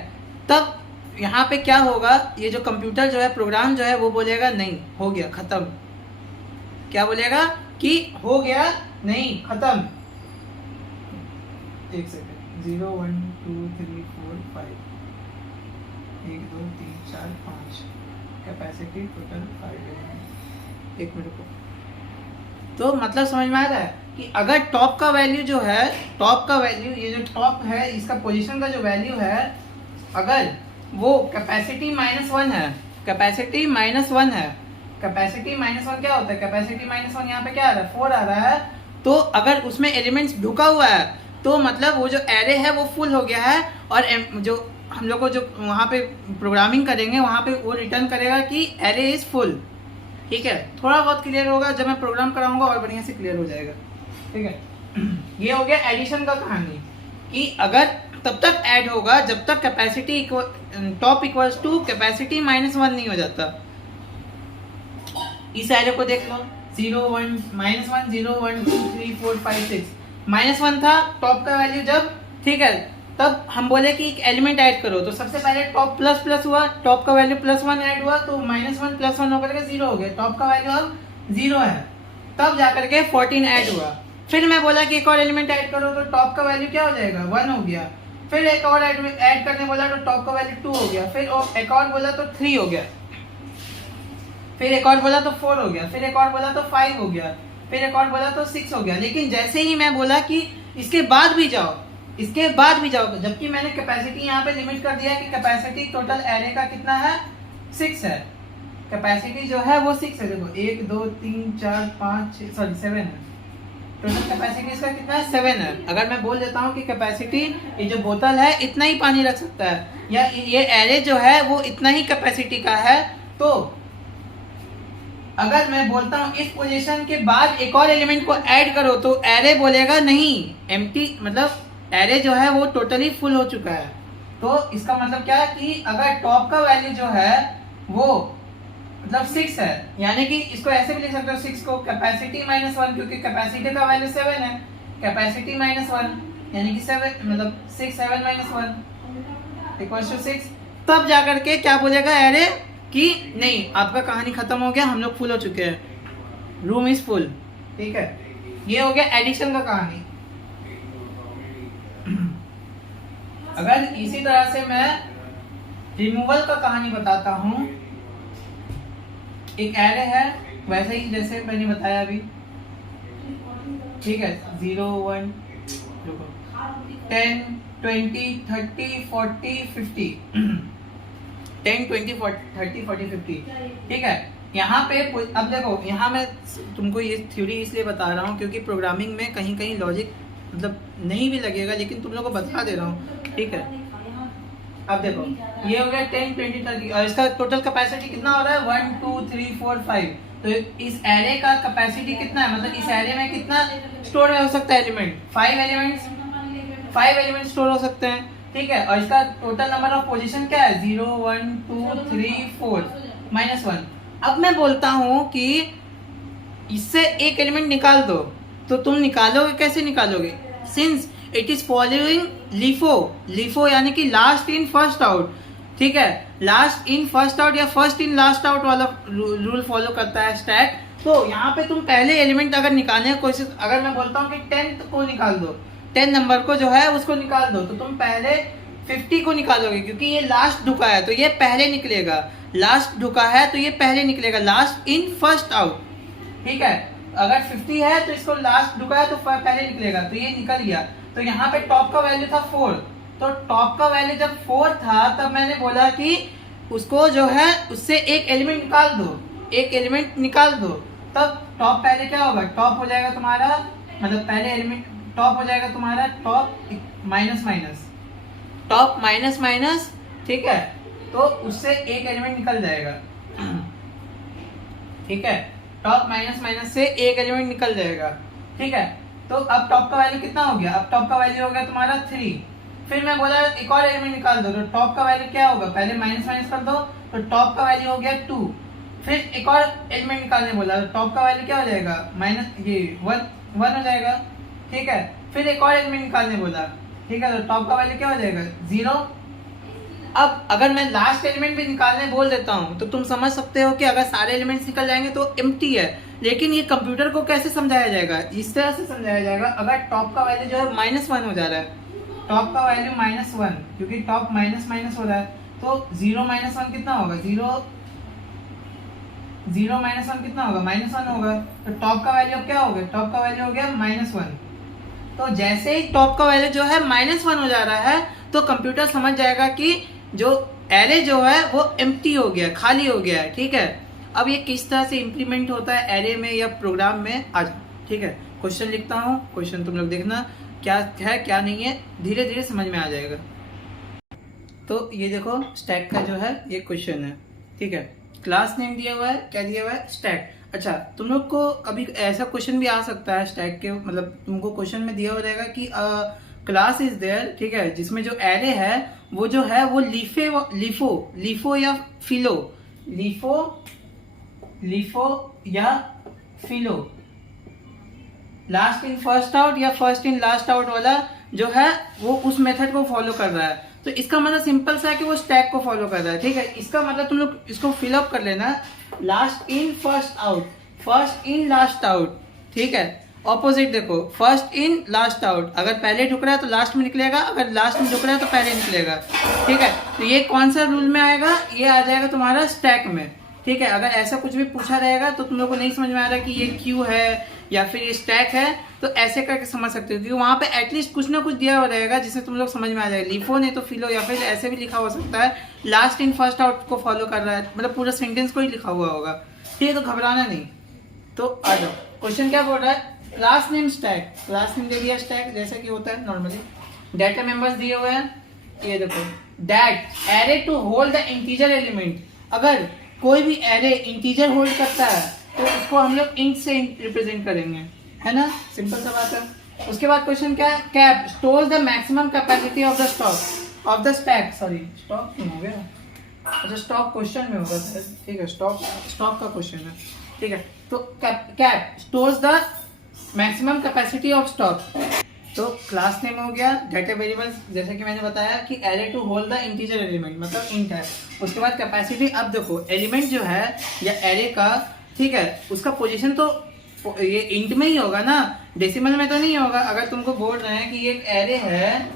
तब यहाँ पे क्या होगा, ये जो कंप्यूटर जो है, प्रोग्राम जो है, वो बोलेगा नहीं, हो गया, खत्म। क्या बोलेगा कि हो गया, नहीं, खत्म। एक सेकंड, 0 1 2 3 4 5, 1 2 3 4 5, कैपेसिटी टोटल 5। एक मिनट को, तो मतलब समझ में आ रहा है कि अगर टॉप का वैल्यू जो है, टॉप का वैल्यू, ये जो टॉप है, इसका पोजीशन का जो वैल्यू है, अगर वो कैपेसिटी -1 है, कैपेसिटी -1 है, कैपेसिटी -1 क्या होता है, कैपेसिटी -1 यहाँ पे क्या आ रहा है, 4 आ रहा है। तो अगर उसमें एलिमेंट्स ढुका हुआ है, तो मतलब वो जो एरे है वो फुल हो गया है, और जो हम लोग को जो वहाँ पे प्रोग्रामिंग करेंगे, वहाँ पे वो रिटर्न करेगा कि एरे इज फुल। ठीक है, थोड़ा बहुत क्लियर होगा, जब मैं प्रोग्राम कराऊंगा और बढ़िया से क्लियर हो जाएगा। ठीक है, ये हो गया एडिशन का कहानी, कि अगर तब तक ऐड होगा जब तक capacity top equals to capacity -1 नहीं हो जाता। इस एरे को देख लो, 0 1 -1 0 1 2 3 4 5 6, -1 था टॉप का वैल्यू जब, ठीक है, तब हम बोले कि एक एलिमेंट ऐड करो, तो सबसे पहले टॉप प्लस प्लस हुआ, टॉप का वैल्यू +1 ऐड हुआ, तो -1 + 1 होकर के 0 हो गया, टॉप का वैल्यू अब 0 है। तब जाकर के 14 ऐड हुआ। फिर मैं बोला कि एक और एलिमेंट ऐड करो, तो टॉप का वैल्यू क्या हो जाएगा, 1 हो गया। फिर एक और ऐड करने बोला, तो टॉप का वैल्यू 2 हो गया। फिर एक और बोला तो 3 हो गया। फिर एक और बोला तो 4 हो गया। फिर एक और बोला तो 5 हो गया। फिर एक और बोला तो 6 हो गया। लेकिन जैसे ही मैं बोला कि इसके बाद भी जाओ, इसके बाद भी जाओ, जबकि मैंने कैपेसिटी यहाँ पे लिमिट कर दिया कि कैपेसिटी टोटल एरे का कितना है, 6 है। कैपेसिटी जो है वो 6 है। देखो 1 2 3 4 5 6 सॉरी 7 है। टोटल कैपेसिटी इसका कितना है, 7 है। अगर मैं बोल देता हूँ कि कैपेसिटी, ये जो बोतल है इतना ही पानी रख सकता है, या ये एरे जो है वो इतना ही कैपेसिटी का है, तो अगर मैं बोलता हूँ इस पोजीशन के बाद एक और एलिमेंट को ऐड करो, तो एरे बोलेगा नहीं, एम्प्टी, मतलब एरे जो है वो टोटली फुल हो चुका है। तो इसका मतलब क्या है कि अगर टॉप का वैल्यू जो है वो मतलब 6 है, यानी कि इसको ऐसे भी लिख सकते हो 6 को कैपेसिटी -1, क्योंकि कैपेसिटी का वैल्यू 7 है, कैपेसिटी -1 यानी कि 7, मतलब 6 7 -1 इक्वल्स टू 6। तब जाकर के क्या बोलेगा एरे कि नहीं, आपका कहानी खत्म हो गया, हम लोग फुल हो चुके हैं, रूम इज फुल। ठीक है, ये हो गया एडिशन का कहानी। अगर इसी तरह से मैं रिमूवल का कहानी बताता हूं, एक एरे है वैसे ही जैसे मैंने बताया अभी, ठीक है, 0 1 10 20 30 40 50 10 20 30 40 50, ठीक है। यहाँ पे अब देखो, यहाँ मैं तुमको ये थ्योरी इसलिए बता रहा हूँ क्योंकि प्रोग्रामिंग में कहीं कहीं लॉजिक मतलब नहीं भी लगेगा, लेकिन तुम लोगों को बता दे रहा हूँ, ठीक है। अब देखो, ये हो गया 10 20 30, और इसका टोटल कैपेसिटी कितना हो रहा है, 1 2 3 4 5। तो इस एरे का कैपेसिटी कितना है, मतलब इस एरे में कितना स्टोर हो सकता है एलिमेंट, 5 एलिमेंट स्टोर हो सकते हैं, ठीक है। और इसका टोटल नंबर ऑफ पोजीशन क्या है, 0 1 2 3 4 -1। अब मैं बोलता हूँ कि इससे एक एलिमेंट निकाल दो, तो तुम निकालोगे, कैसे निकालोगे, since it is following LIFO यानी कि लास्ट इन फर्स्ट आउट, ठीक है। लास्ट इन फर्स्ट आउट या फर्स्ट इन लास्ट आउट वाला रूल फॉलो करता है स्टैक। तो यहाँ पे तुम पहले एलिमेंट अगर निकालने की कोशिश, अगर मैं बोलता हूँ कि 10 को निकाल दो, 10 नंबर को जो है उसको निकाल दो, तो तुम पहले 50 को निकालोगे, क्योंकि ये लास्ट ढुका है तो ये पहले निकलेगा, लास्ट ढुका है तो ये पहले निकलेगा, लास्ट इन फर्स्ट आउट, ठीक है। अगर 50 है तो इसको लास्ट ढुका है तो पहले निकलेगा, तो ये निकल गया। तो यहाँ पे टॉप का वैल्यू था 4, तो टॉप का वैल्यू जब 4 था तब मैंने बोला कि उसको जो है उससे एक एलिमेंट निकाल दो, एक एलिमेंट निकाल दो, तब टॉप पहले क्या होगा, टॉप हो जाएगा तुम्हारा, मतलब पहले एलिमेंट टॉप हो जाएगा तुम्हारा, top minus minus, top minus minus, ठीक है। तो उससे एक एलिमेंट निकल जाएगा, ठीक है, टॉप माइनस माइनस से एक एलिमेंट निकल जाएगा, ठीक है। तो अब टॉप का वैल्यू कितना हो गया, अब टॉप का वैल्यू हो गया तुम्हारा 3। फिर मैं बोला एक और एलिमेंट निकाल दो, तो टॉप का वैल्यू क्या होगा, पहले माइनस माइनस कर दो, तो टॉप का वैल्यू हो गया 2। फिर एक और एलिमेंट निकालने बोला, तो टॉप का वैल्यू क्या हो जाएगा, माइनस ये वन हो जाएगा, ठीक है। फिर एक और एलिमेंट निकालने बोला, ठीक है, तो टॉप का वैल्यू क्या हो जाएगा, 0। अब अगर मैं लास्ट एलिमेंट भी निकालने बोल देता हूँ तो तुम समझ सकते हो कि अगर सारे एलिमेंट्स निकल जाएंगे तो एम्प्टी है। लेकिन ये कंप्यूटर को कैसे समझाया जाएगा, इस तरह से समझाया जाएगा, अगर टॉप का वैल्यू जो है -1 हो जा रहा है, टॉप का वैल्यू -1, क्योंकि टॉप माइनस माइनस हो रहा है, तो 0 - 1 कितना होगा, 0 -1 कितना होगा, -1 होगा। तो टॉप का वैल्यू क्या हो गया, टॉप का वैल्यू हो गया -1। तो जैसे ही टॉप का वैल्यू जो है -1 हो जा रहा है तो कंप्यूटर समझ जाएगा कि जो एरे जो है वो एम्प्टी हो गया, खाली हो गया है, ठीक है। अब ये किस तरह से इंप्लीमेंट होता है एरे में या प्रोग्राम में, आज ठीक है क्वेश्चन लिखता हूँ, क्वेश्चन तुम लोग देखना क्या है क्या नहीं है, धीरे धीरे समझ में आ जाएगा। तो ये देखो स्टैक का जो है ये क्वेश्चन है, ठीक है। क्लास नेम दिया हुआ है, क्या दिया हुआ है, स्टैक। अच्छा, तुम लोग को कभी ऐसा क्वेश्चन भी आ सकता है स्टैक के, मतलब तुमको क्वेश्चन में दिया हो रहेगा कि क्लास इज देयर, ठीक है, जिसमें जो एरे है वो जो है वो लीफो या फिलो लास्ट इन फर्स्ट आउट या फर्स्ट इन लास्ट आउट वाला जो है वो उस मेथड को फॉलो कर रहा है। तो इसका मतलब सिंपल सा है कि वो स्टैक को फॉलो कर रहा है, ठीक है। इसका मतलब तुम लोग इसको फिलअप कर लेना, last in first out, first in last out, ठीक है। ऑपोजिट देखो, फर्स्ट इन लास्ट आउट, अगर पहले ढुक रहा है तो लास्ट में निकलेगा, अगर लास्ट में ढुक रहा है तो पहले निकलेगा, ठीक है। तो ये कौन सा रूल में आएगा, ये आ जाएगा तुम्हारा स्टैक में, ठीक है। अगर ऐसा कुछ भी पूछा रहेगा तो तुम लोग को नहीं समझ में आ रहा कि ये क्यू है या फिर ये स्टैक है, तो ऐसे करके समझ सकते हो, क्योंकि वहां पे एटलीस्ट कुछ ना कुछ दिया हुआ रहेगा जिससे तुम लोग समझ में आ जाएगा। लीफो नहीं तो फिलो, या फिर ऐसे भी लिखा हो सकता है लास्ट इन फर्स्ट आउट को फॉलो कर रहा है, मतलब पूरा सेंटेंस को ही लिखा हुआ होगा, ठीक है। तो घबराना नहीं। तो आ जाओ, क्वेश्चन क्या बोल रहा है, class name stack, class name दे दिया स्टैक, जैसा कि होता है नॉर्मली। डाटा मेंबर्स दिए हुए हैं, ये देखो, that array to hold the integer element, अगर कोई भी एरे इंटीजर होल्ड करता है तो उसको हम लोग इंट से रिप्रेजेंट करेंगे, है ना, सिंपल सा बात है। उसके बाद क्वेश्चन क्या है, cap stores the maximum capacity of the stack, sorry stock क्यों हो गया, अच्छा स्टॉक क्वेश्चन में होगा, ठीक है, स्टॉक का क्वेश्चन है, ठीक है। तो cap stores the maximum capacity of stack. तो क्लास नेम हो गया, डाटा वेरिएबल्स जैसे कि मैंने बताया कि array to hold the integer element, मतलब इंट है। उसके बाद कैपेसिटी, अब देखो एलिमेंट जो है या एरे का, ठीक है, उसका पोजीशन तो ये इंट में ही होगा ना, डेसिमल में तो नहीं होगा। अगर तुमको बोल रहे हैं कि ये एक एरे है,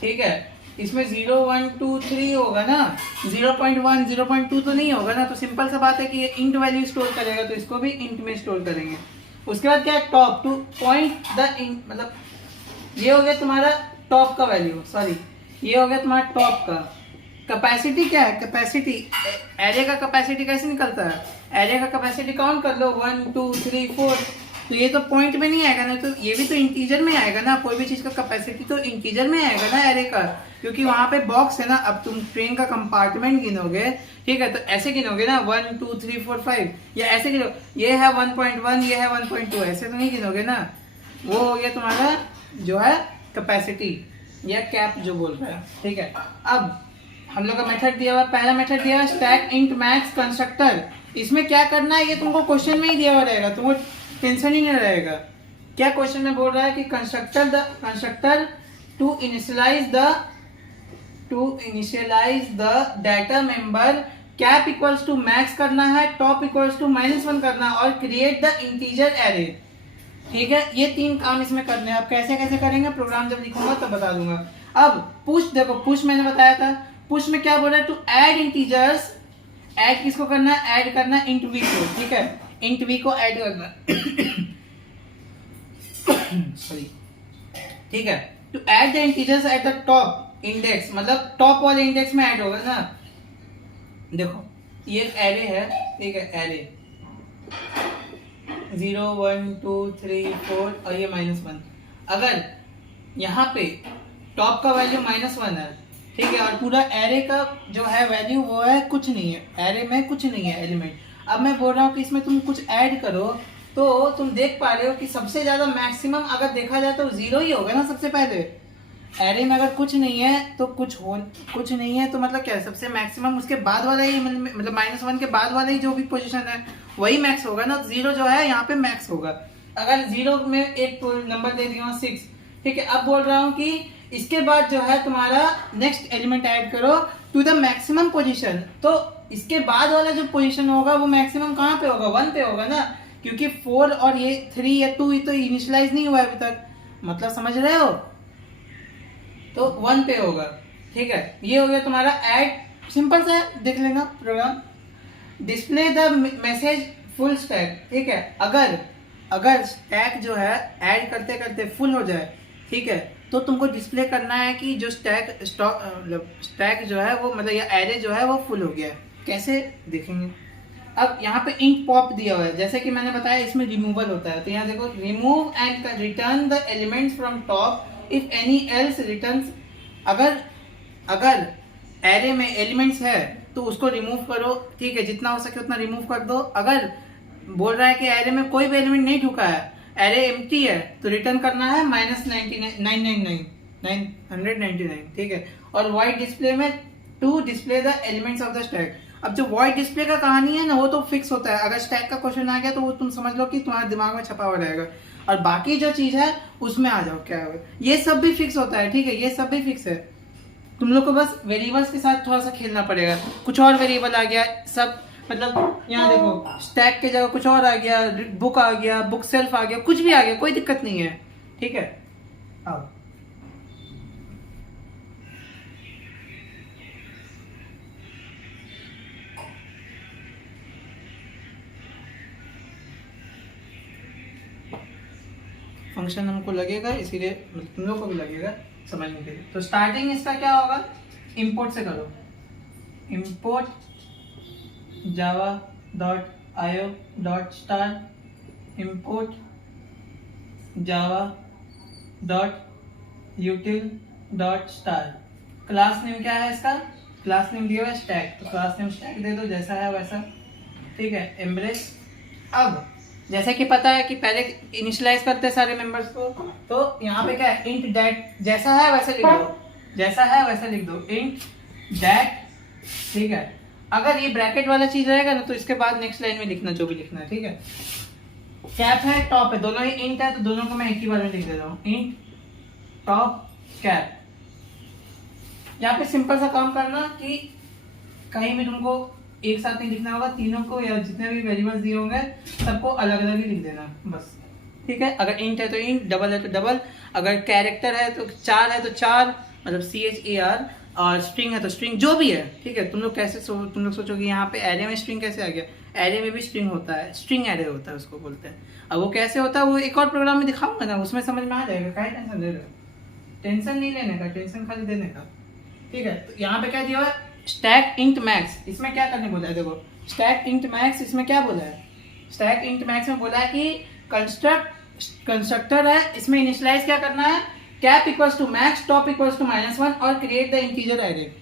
ठीक है, इसमें 0 1 2 3 होगा ना, 0.1 0.2 तो नहीं होगा ना, तो सिंपल सा बात है कि ये इंट वैल्यू स्टोर करेगा, तो इसको भी इंट में स्टोर करेंगे। उसके बाद क्या है, top two point the int, मतलब ये हो गया तुम्हारा टॉप का वैल्यू, सॉरी ये हो गया तुम्हारा टॉप का। कैपेसिटी क्या है, कैपेसिटी एरे का कैपेसिटी कैसे निकलता है, एरे का कैपेसिटी काउंट कर लो 1 2 3 4, तो ये तो पॉइंट में नहीं आएगा ना, तो ये भी तो इंटीजर में आएगा ना, कोई भी चीज का कैपेसिटी तो इंटीजर में आएगा ना एरे का, क्योंकि वहां पे बॉक्स है ना। अब तुम ट्रेन का कंपार्टमेंट गिनोगे, ठीक है, तो ऐसे गिनोगे ना 1 2 3 4 5, या ऐसे गिनो, ये है 1.1 ये है 1.2, ऐसे तो नहीं गिनोगे ना। वो हो गया तुम्हारा जो है कैपेसिटी या कैप जो बोल रहा है, ठीक है। अब हम लोग का मेथड दिया हुआ, पहला मेथड दिया हुआ स्टैक इंट मैक्स कंस्ट्रक्टर। इसमें क्या करना है ये तुमको क्वेश्चन में ही दिया हुआ रहेगा, तुमको टेंशन ही नहीं रहेगा। क्या क्वेश्चन में बोल रहा है कि constructor to initialise the data member, cap equals to max करना है, टॉप इक्वल्स टू -1 करना है, और क्रिएट द इंटीजर एरे, ठीक है। ये 3 काम इसमें करने हैं। अब कैसे कैसे करेंगे प्रोग्राम जब लिखूंगा तब बता दूंगा। अब पुश देखो, पुश मैंने बताया था, पुश में क्या बोल रहा है, टू ऐड इंटीजर्स, ऐड किसको करना है, ऐड करना है इंट वी को, ठीक है, इंट वी को ऐड करना सॉरी, ठीक है। To add the integers at the top index, मतलब टॉप वाले इंडेक्स में ऐड होगा ना। देखो ये एरे है, ठीक है, एरे 0 1 2 3 4 और ये -1। अगर यहाँ पे टॉप का वैल्यू -1 है, ठीक है, और पूरा एरे का जो है वैल्यू वो है कुछ नहीं है, एरे में कुछ नहीं है एलिमेंट। अब मैं बोल रहा हूँ कि इसमें तुम कुछ ऐड करो, तो तुम देख पा रहे हो कि सबसे ज्यादा मैक्सिमम अगर देखा जाए तो 0 ही होगा ना सबसे पहले। एरे में अगर कुछ नहीं है तो कुछ नहीं है तो मतलब क्या है, सबसे मैक्सिमम उसके बाद वाला ही, मतलब -1 के बाद वाला ही जो भी पोजीशन है वही मैक्स होगा ना। 0 जो है यहाँ पे मैक्स होगा। अगर 0 में एक नंबर दे दिया 6, ठीक है। अब बोल रहा हूँ कि इसके बाद जो है तुम्हारा नेक्स्ट एलिमेंट ऐड करो टू द मैक्सिमम पोजीशन। तो इसके बाद वाला जो पोजीशन होगा वो मैक्सिमम कहाँ पे होगा, 1 पे होगा ना, क्योंकि 4 और ये 3 या 2 तो इनिशियलाइज नहीं हुआ है अभी तक, मतलब समझ रहे हो, तो 1 पे होगा, ठीक है। ये हो गया तुम्हारा ऐड, सिंपल सा है, देख लेना program. Display the message full stack, ठीक है। अगर स्टैक जो है ऐड करते करते फुल हो जाए, ठीक है, तो तुमको डिस्प्ले करना है कि जो स्टैक जो है वो, मतलब ये एरे जो है वो फुल हो गया है। कैसे देखेंगे। अब यहाँ पे इंट पॉप दिया हुआ है, जैसे कि मैंने बताया इसमें रिमूवल होता है, तो यहाँ देखो remove and return the elements from top if any else returns. अगर एरे में एलिमेंट्स है तो उसको रिमूव करो, ठीक है, जितना हो सके उतना रिमूव कर दो। अगर बोल रहा है कि एरे में कोई भी एलिमेंट नहीं ढुका है, एरे एम्प्टी है, तो रिटर्न करना है -999, ठीक है। और वाइड डिस्प्ले में to display the elements of the stack. अब जो वाइड डिस्प्ले का कहानी है ना, वो तो फिक्स होता है, अगर स्टैक का क्वेश्चन आ गया तो वो तुम समझ लो कि तुम्हारे दिमाग में छपा हुआ रहेगा, और बाकी जो चीज है उसमें आ जाओ क्या होगा। ये सब भी फिक्स होता है, ठीक है, ये सब भी फिक्स है। तुम लोग को बस वेरिएबल्स के साथ थोड़ा सा खेलना पड़ेगा। कुछ और वेरिएबल आ गया सब, मतलब यहाँ देखो स्टैक के जगह कुछ और आ गया, बुक आ गया, बुक सेल्फ आ गया, कुछ भी आ गया, कोई दिक्कत नहीं है, ठीक है। अब फंक्शन हमको लगेगा, इसीलिए तुम लोग को भी लगेगा समझने के लिए। तो स्टार्टिंग इसका क्या होगा, इंपोर्ट से करो। Import java.io.start, import java.util.start। Class name क्या है इसका, क्लास नेम दिया हुआ है स्टैक, तो क्लास नेम स्टैक दे दो जैसा है वैसा, ठीक है। एम्ब्रेस। अब जैसे कि पता है कि पहले इनिशियलाइज करते हैं सारे मेंबर्स को, तो यहाँ पे क्या है, इंट दैट, जैसा है वैसा लिख दो, जैसा है वैसा लिख दो, इंट दैट, ठीक है। अगर ये ब्रैकेट वाला चीज रहेगा ना तो इसके बाद नेक्स्ट लाइन में लिखना जो भी लिखना है, ठीक है। कैप है, टॉप है, दोनों ही इंट है, तो दोनों को मैं एक ही बार में लिख देता हूँ, इंट टॉप कैप। यहाँ पे सिंपल सा काम करना कि कहीं भी तुमको एक साथ नहीं लिखना होगा, तीनों को या जितने भी वेरिएबल्स दिए होंगे सबको अलग अलग ही लिख देना बस, ठीक है। अगर इंट है तो इंट, डबल है तो डबल, अगर कैरेक्टर है तो 4 है तो 4, मतलब CHAR, और स्ट्रिंग है तो स्ट्रिंग, जो भी है, ठीक है। तुम लोग तुम लोग सोचोगे यहाँ पे एरे में स्ट्रिंग कैसे आ गया, एरे में भी स्ट्रिंग होता है, स्ट्रिंग एरे होता है उसको बोलते हैं। अब वो कैसे होता है वो एक और प्रोग्राम में दिखाऊंगा ना, उसमें समझ में आ जाएगा, क्या टेंशन ले रहे हो, टेंशन नहीं लेने का, टेंशन खाली देने का, ठीक है। तो यहाँ पे क्या दिया हुआ है, स्टैक इंट मैक्स, इसमें क्या करने बोला है, देखो स्टैक इंट मैक्स, इसमें क्या बोला है, स्टैक इंट मैक्स में बोला है कि कंस्ट्रक्टर है, इसमें इनिशियलाइज क्या करना है, cap equals to max, top equals to -1 और क्रिएट द इंटीजर एरे,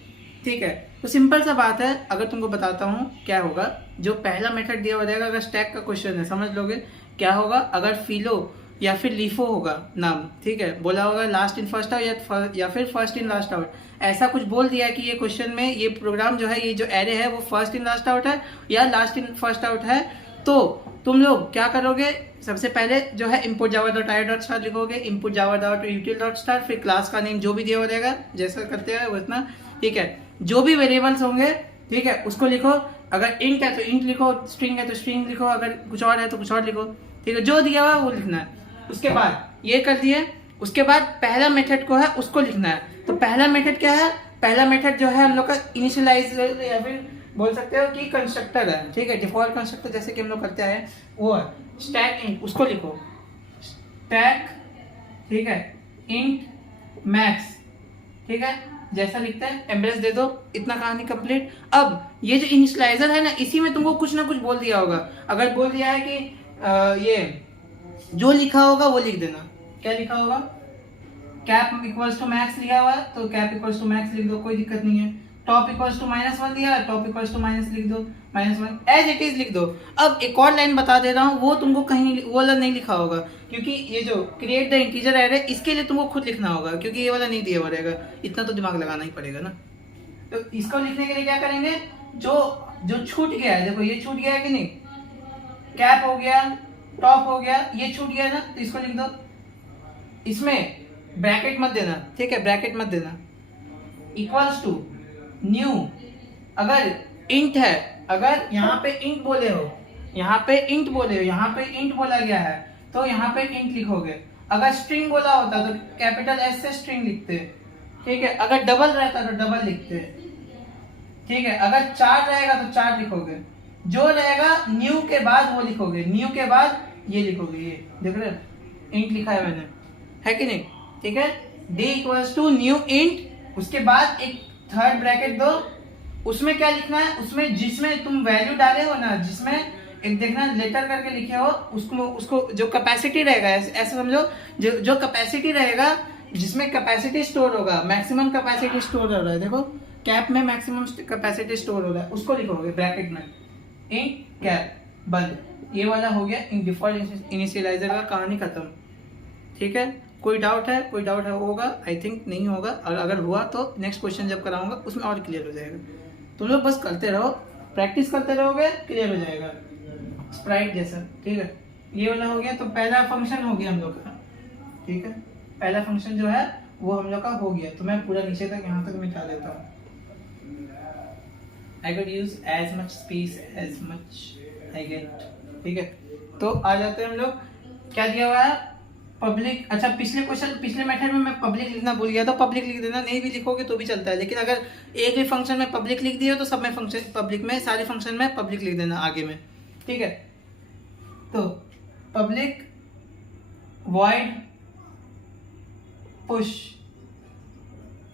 ठीक है। तो सिंपल सा बात है, अगर तुमको बताता हूँ क्या होगा, जो पहला मेथड दिया हुआ रहेगा, अगर स्टैक का क्वेश्चन है समझ लोगे क्या होगा, अगर फिलो या फिर लीफो होगा नाम, ठीक है, बोला होगा लास्ट इन फर्स्ट आउट या फिर फर्स्ट इन लास्ट आउट, ऐसा कुछ बोल दिया कि ये क्वेश्चन में ये प्रोग्राम जो है, ये जो एरे है वो फर्स्ट इन लास्ट आउट है या लास्ट इन फर्स्ट आउट है, तो तुम लोग क्या करोगे, सबसे पहले जो है input java.io.start लिखोगे, input java.util.start, फिर क्लास का नेम जो भी दिया हो रहेगा, जैसा करते हैं उतना, ठीक है। जो भी वेरिएबल्स होंगे, ठीक है, उसको लिखो। अगर इंट है तो इंट लिखो, स्ट्रिंग है तो स्ट्रिंग लिखो, अगर कुछ और है तो कुछ और लिखो, ठीक है, जो दिया हुआ है वो लिखना है। उसके बाद ये कर दिए, उसके बाद पहला मेथड को है उसको लिखना है। तो पहला मेथड क्या है, पहला मेथड जो है हम लोग का इनिशियलाइज या फिर बोल सकते हो कि कंस्ट्रक्टर है, ठीक है, डिफॉल्ट कंस्ट्रक्टर जैसे कि हम लोग करते हैं वो है स्टैक इंट, उसको लिखो स्टैक, ठीक है, इंट मैक्स, ठीक है, जैसा लिखते हैं, एम्ब्रेस दे दो, इतना कहानी कंप्लीट। अब ये जो इनिशियलाइजर है ना, इसी में तुमको कुछ ना कुछ बोल दिया होगा, अगर बोल दिया है कि ये जो लिखा होगा वो लिख देना, क्या लिखा होगा, कैप इक्वल्स टू मैक्स लिखा हुआ है तो कैप इक्वल्स टू मैक्स लिख दो, कोई दिक्कत नहीं है। टॉप इक्वल्स टू -1 दिया, टॉप इक्वल्स टू माइनस लिख दो, -1 एज इट इज लिख दो। अब एक और लाइन बता दे रहा हूँ, वो तुमको कहीं वो वाला नहीं लिखा होगा, क्योंकि ये जो क्रिएट द इंटीजर एरे इसके लिए तुमको खुद लिखना होगा, क्योंकि ये वाला नहीं दिया हुआ रहेगा, इतना तो दिमाग लगाना ही पड़ेगा ना। तो इसको लिखने के लिए क्या करेंगे, जो जो छूट गया है, देखो ये छूट गया है कि नहीं, कैप हो गया, टॉप हो गया, ये छूट गया ना, तो इसको लिख दो। इसमें ब्रैकेट मत देना, ठीक है, ब्रैकेट मत देना। इक्वल्स टू न्यू, अगर इंट है, अगर यहाँ पे इंट बोले हो, यहाँ पे इंट बोले हो, यहाँ पे इंट बोला गया है तो यहाँ पे इंट लिखोगे। अगर स्ट्रिंग बोला होता तो कैपिटल एस से स्ट्रिंग लिखते, ठीक है। अगर डबल रहता तो डबल लिखते, ठीक है। अगर 4 रहेगा तो 4 लिखोगे, जो रहेगा न्यू के बाद वो लिखोगे, न्यू के बाद ये लिखोगे, ये देख रहे हो इंट लिखा है मैंने, है कि नहीं, ठीक है। d equals to new int, उसके बाद एक थर्ड ब्रैकेट दो, उसमें क्या लिखना है, उसमें जिसमें तुम वैल्यू डाले हो ना, जिसमें एक देखना लेटर करके लिखे हो, उसको जो कैपेसिटी रहेगा, ऐसे समझो, जो कैपेसिटी रहेगा, जिसमें कैपेसिटी स्टोर होगा, मैक्सिमम कैपेसिटी स्टोर हो रहा है, देखो कैप में मैक्सिमम कैपेसिटी स्टोर हो रहा है, उसको लिखोगे ब्रैकेट में, इंट कैप बंद। ये वाला हो गया डिफॉल्ट इनिशियलाइजर का कहानी खत्म, ठीक है। कोई डाउट है, कोई डाउट है होगा, आई थिंक नहीं होगा, और अगर हुआ तो नेक्स्ट क्वेश्चन जब कराऊंगा उसमें और क्लियर हो जाएगा। तुम लोग बस करते रहो, प्रैक्टिस करते रहोगे, क्लियर हो जाएगा, स्प्राइट जैसा, ठीक है। ये वाला हो गया, तो पहला फंक्शन हो गया हम लोग का, ठीक है। पहला फंक्शन जो है वो हम लोग का हो गया, तो मैं पूरा नीचे तक यहाँ तक मिटा देता हूँ। I could use as much space as much I get, ठीक है। तो आ जाते हैं हम लोग, क्या दिया हुआ है, पब्लिक। अच्छा, पिछले क्वेश्चन, पिछले मेथड में मैं पब्लिक लिखना भूल गया था, पब्लिक लिख देना, नहीं भी लिखोगे तो भी चलता है, लेकिन अगर एक भी फंक्शन में पब्लिक लिख दिया तो सब में फंक्शन पब्लिक में, सारे फंक्शन में पब्लिक लिख देना आगे में, ठीक है। तो पब्लिक वॉइड पुश,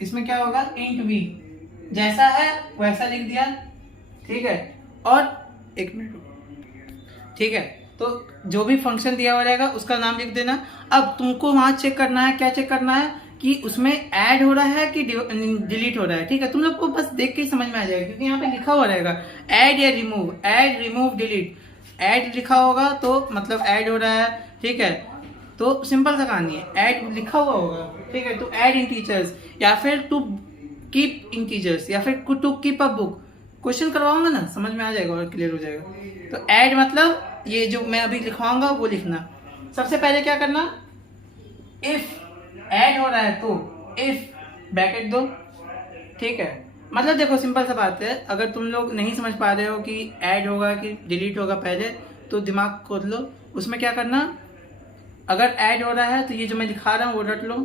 इसमें क्या होगा, इंट वी, जैसा है वैसा लिख दिया, ठीक है। और एक मिनट, ठीक है। तो जो भी फंक्शन दिया हुआ रहेगा उसका नाम लिख देना। अब तुमको वहां चेक करना है, क्या चेक करना है कि उसमें ऐड हो रहा है कि डिलीट हो रहा है, ठीक है। तुम लोग को बस देख के ही समझ में आ जाएगा, क्योंकि यहाँ पे लिखा हुआ रहेगा ऐड या remove, add remove delete. Add लिखा होगा तो मतलब ऐड हो रहा है, ठीक है। तो सिंपल सा कहानी है, ऐड लिखा हुआ होगा, ठीक है, टू ऐड इंटीजर्स, या फिर टू कीप इंटीजर्स, या फिर to keep a book. Question करवाऊंगा ना, समझ में आ जाएगा और क्लियर हो जाएगा। तो ऐड मतलब ये जो मैं अभी लिखवाऊंगा वो लिखना। सबसे पहले क्या करना, इफ ऐड हो रहा है तो इफ ब्रैकेट दो, ठीक है। मतलब देखो सिंपल सा बात है, अगर तुम लोग नहीं समझ पा रहे हो कि ऐड होगा कि डिलीट होगा पहले, तो दिमाग खोल लो। उसमें क्या करना, अगर ऐड हो रहा है तो ये जो मैं दिखा रहा हूँ वो रट लो,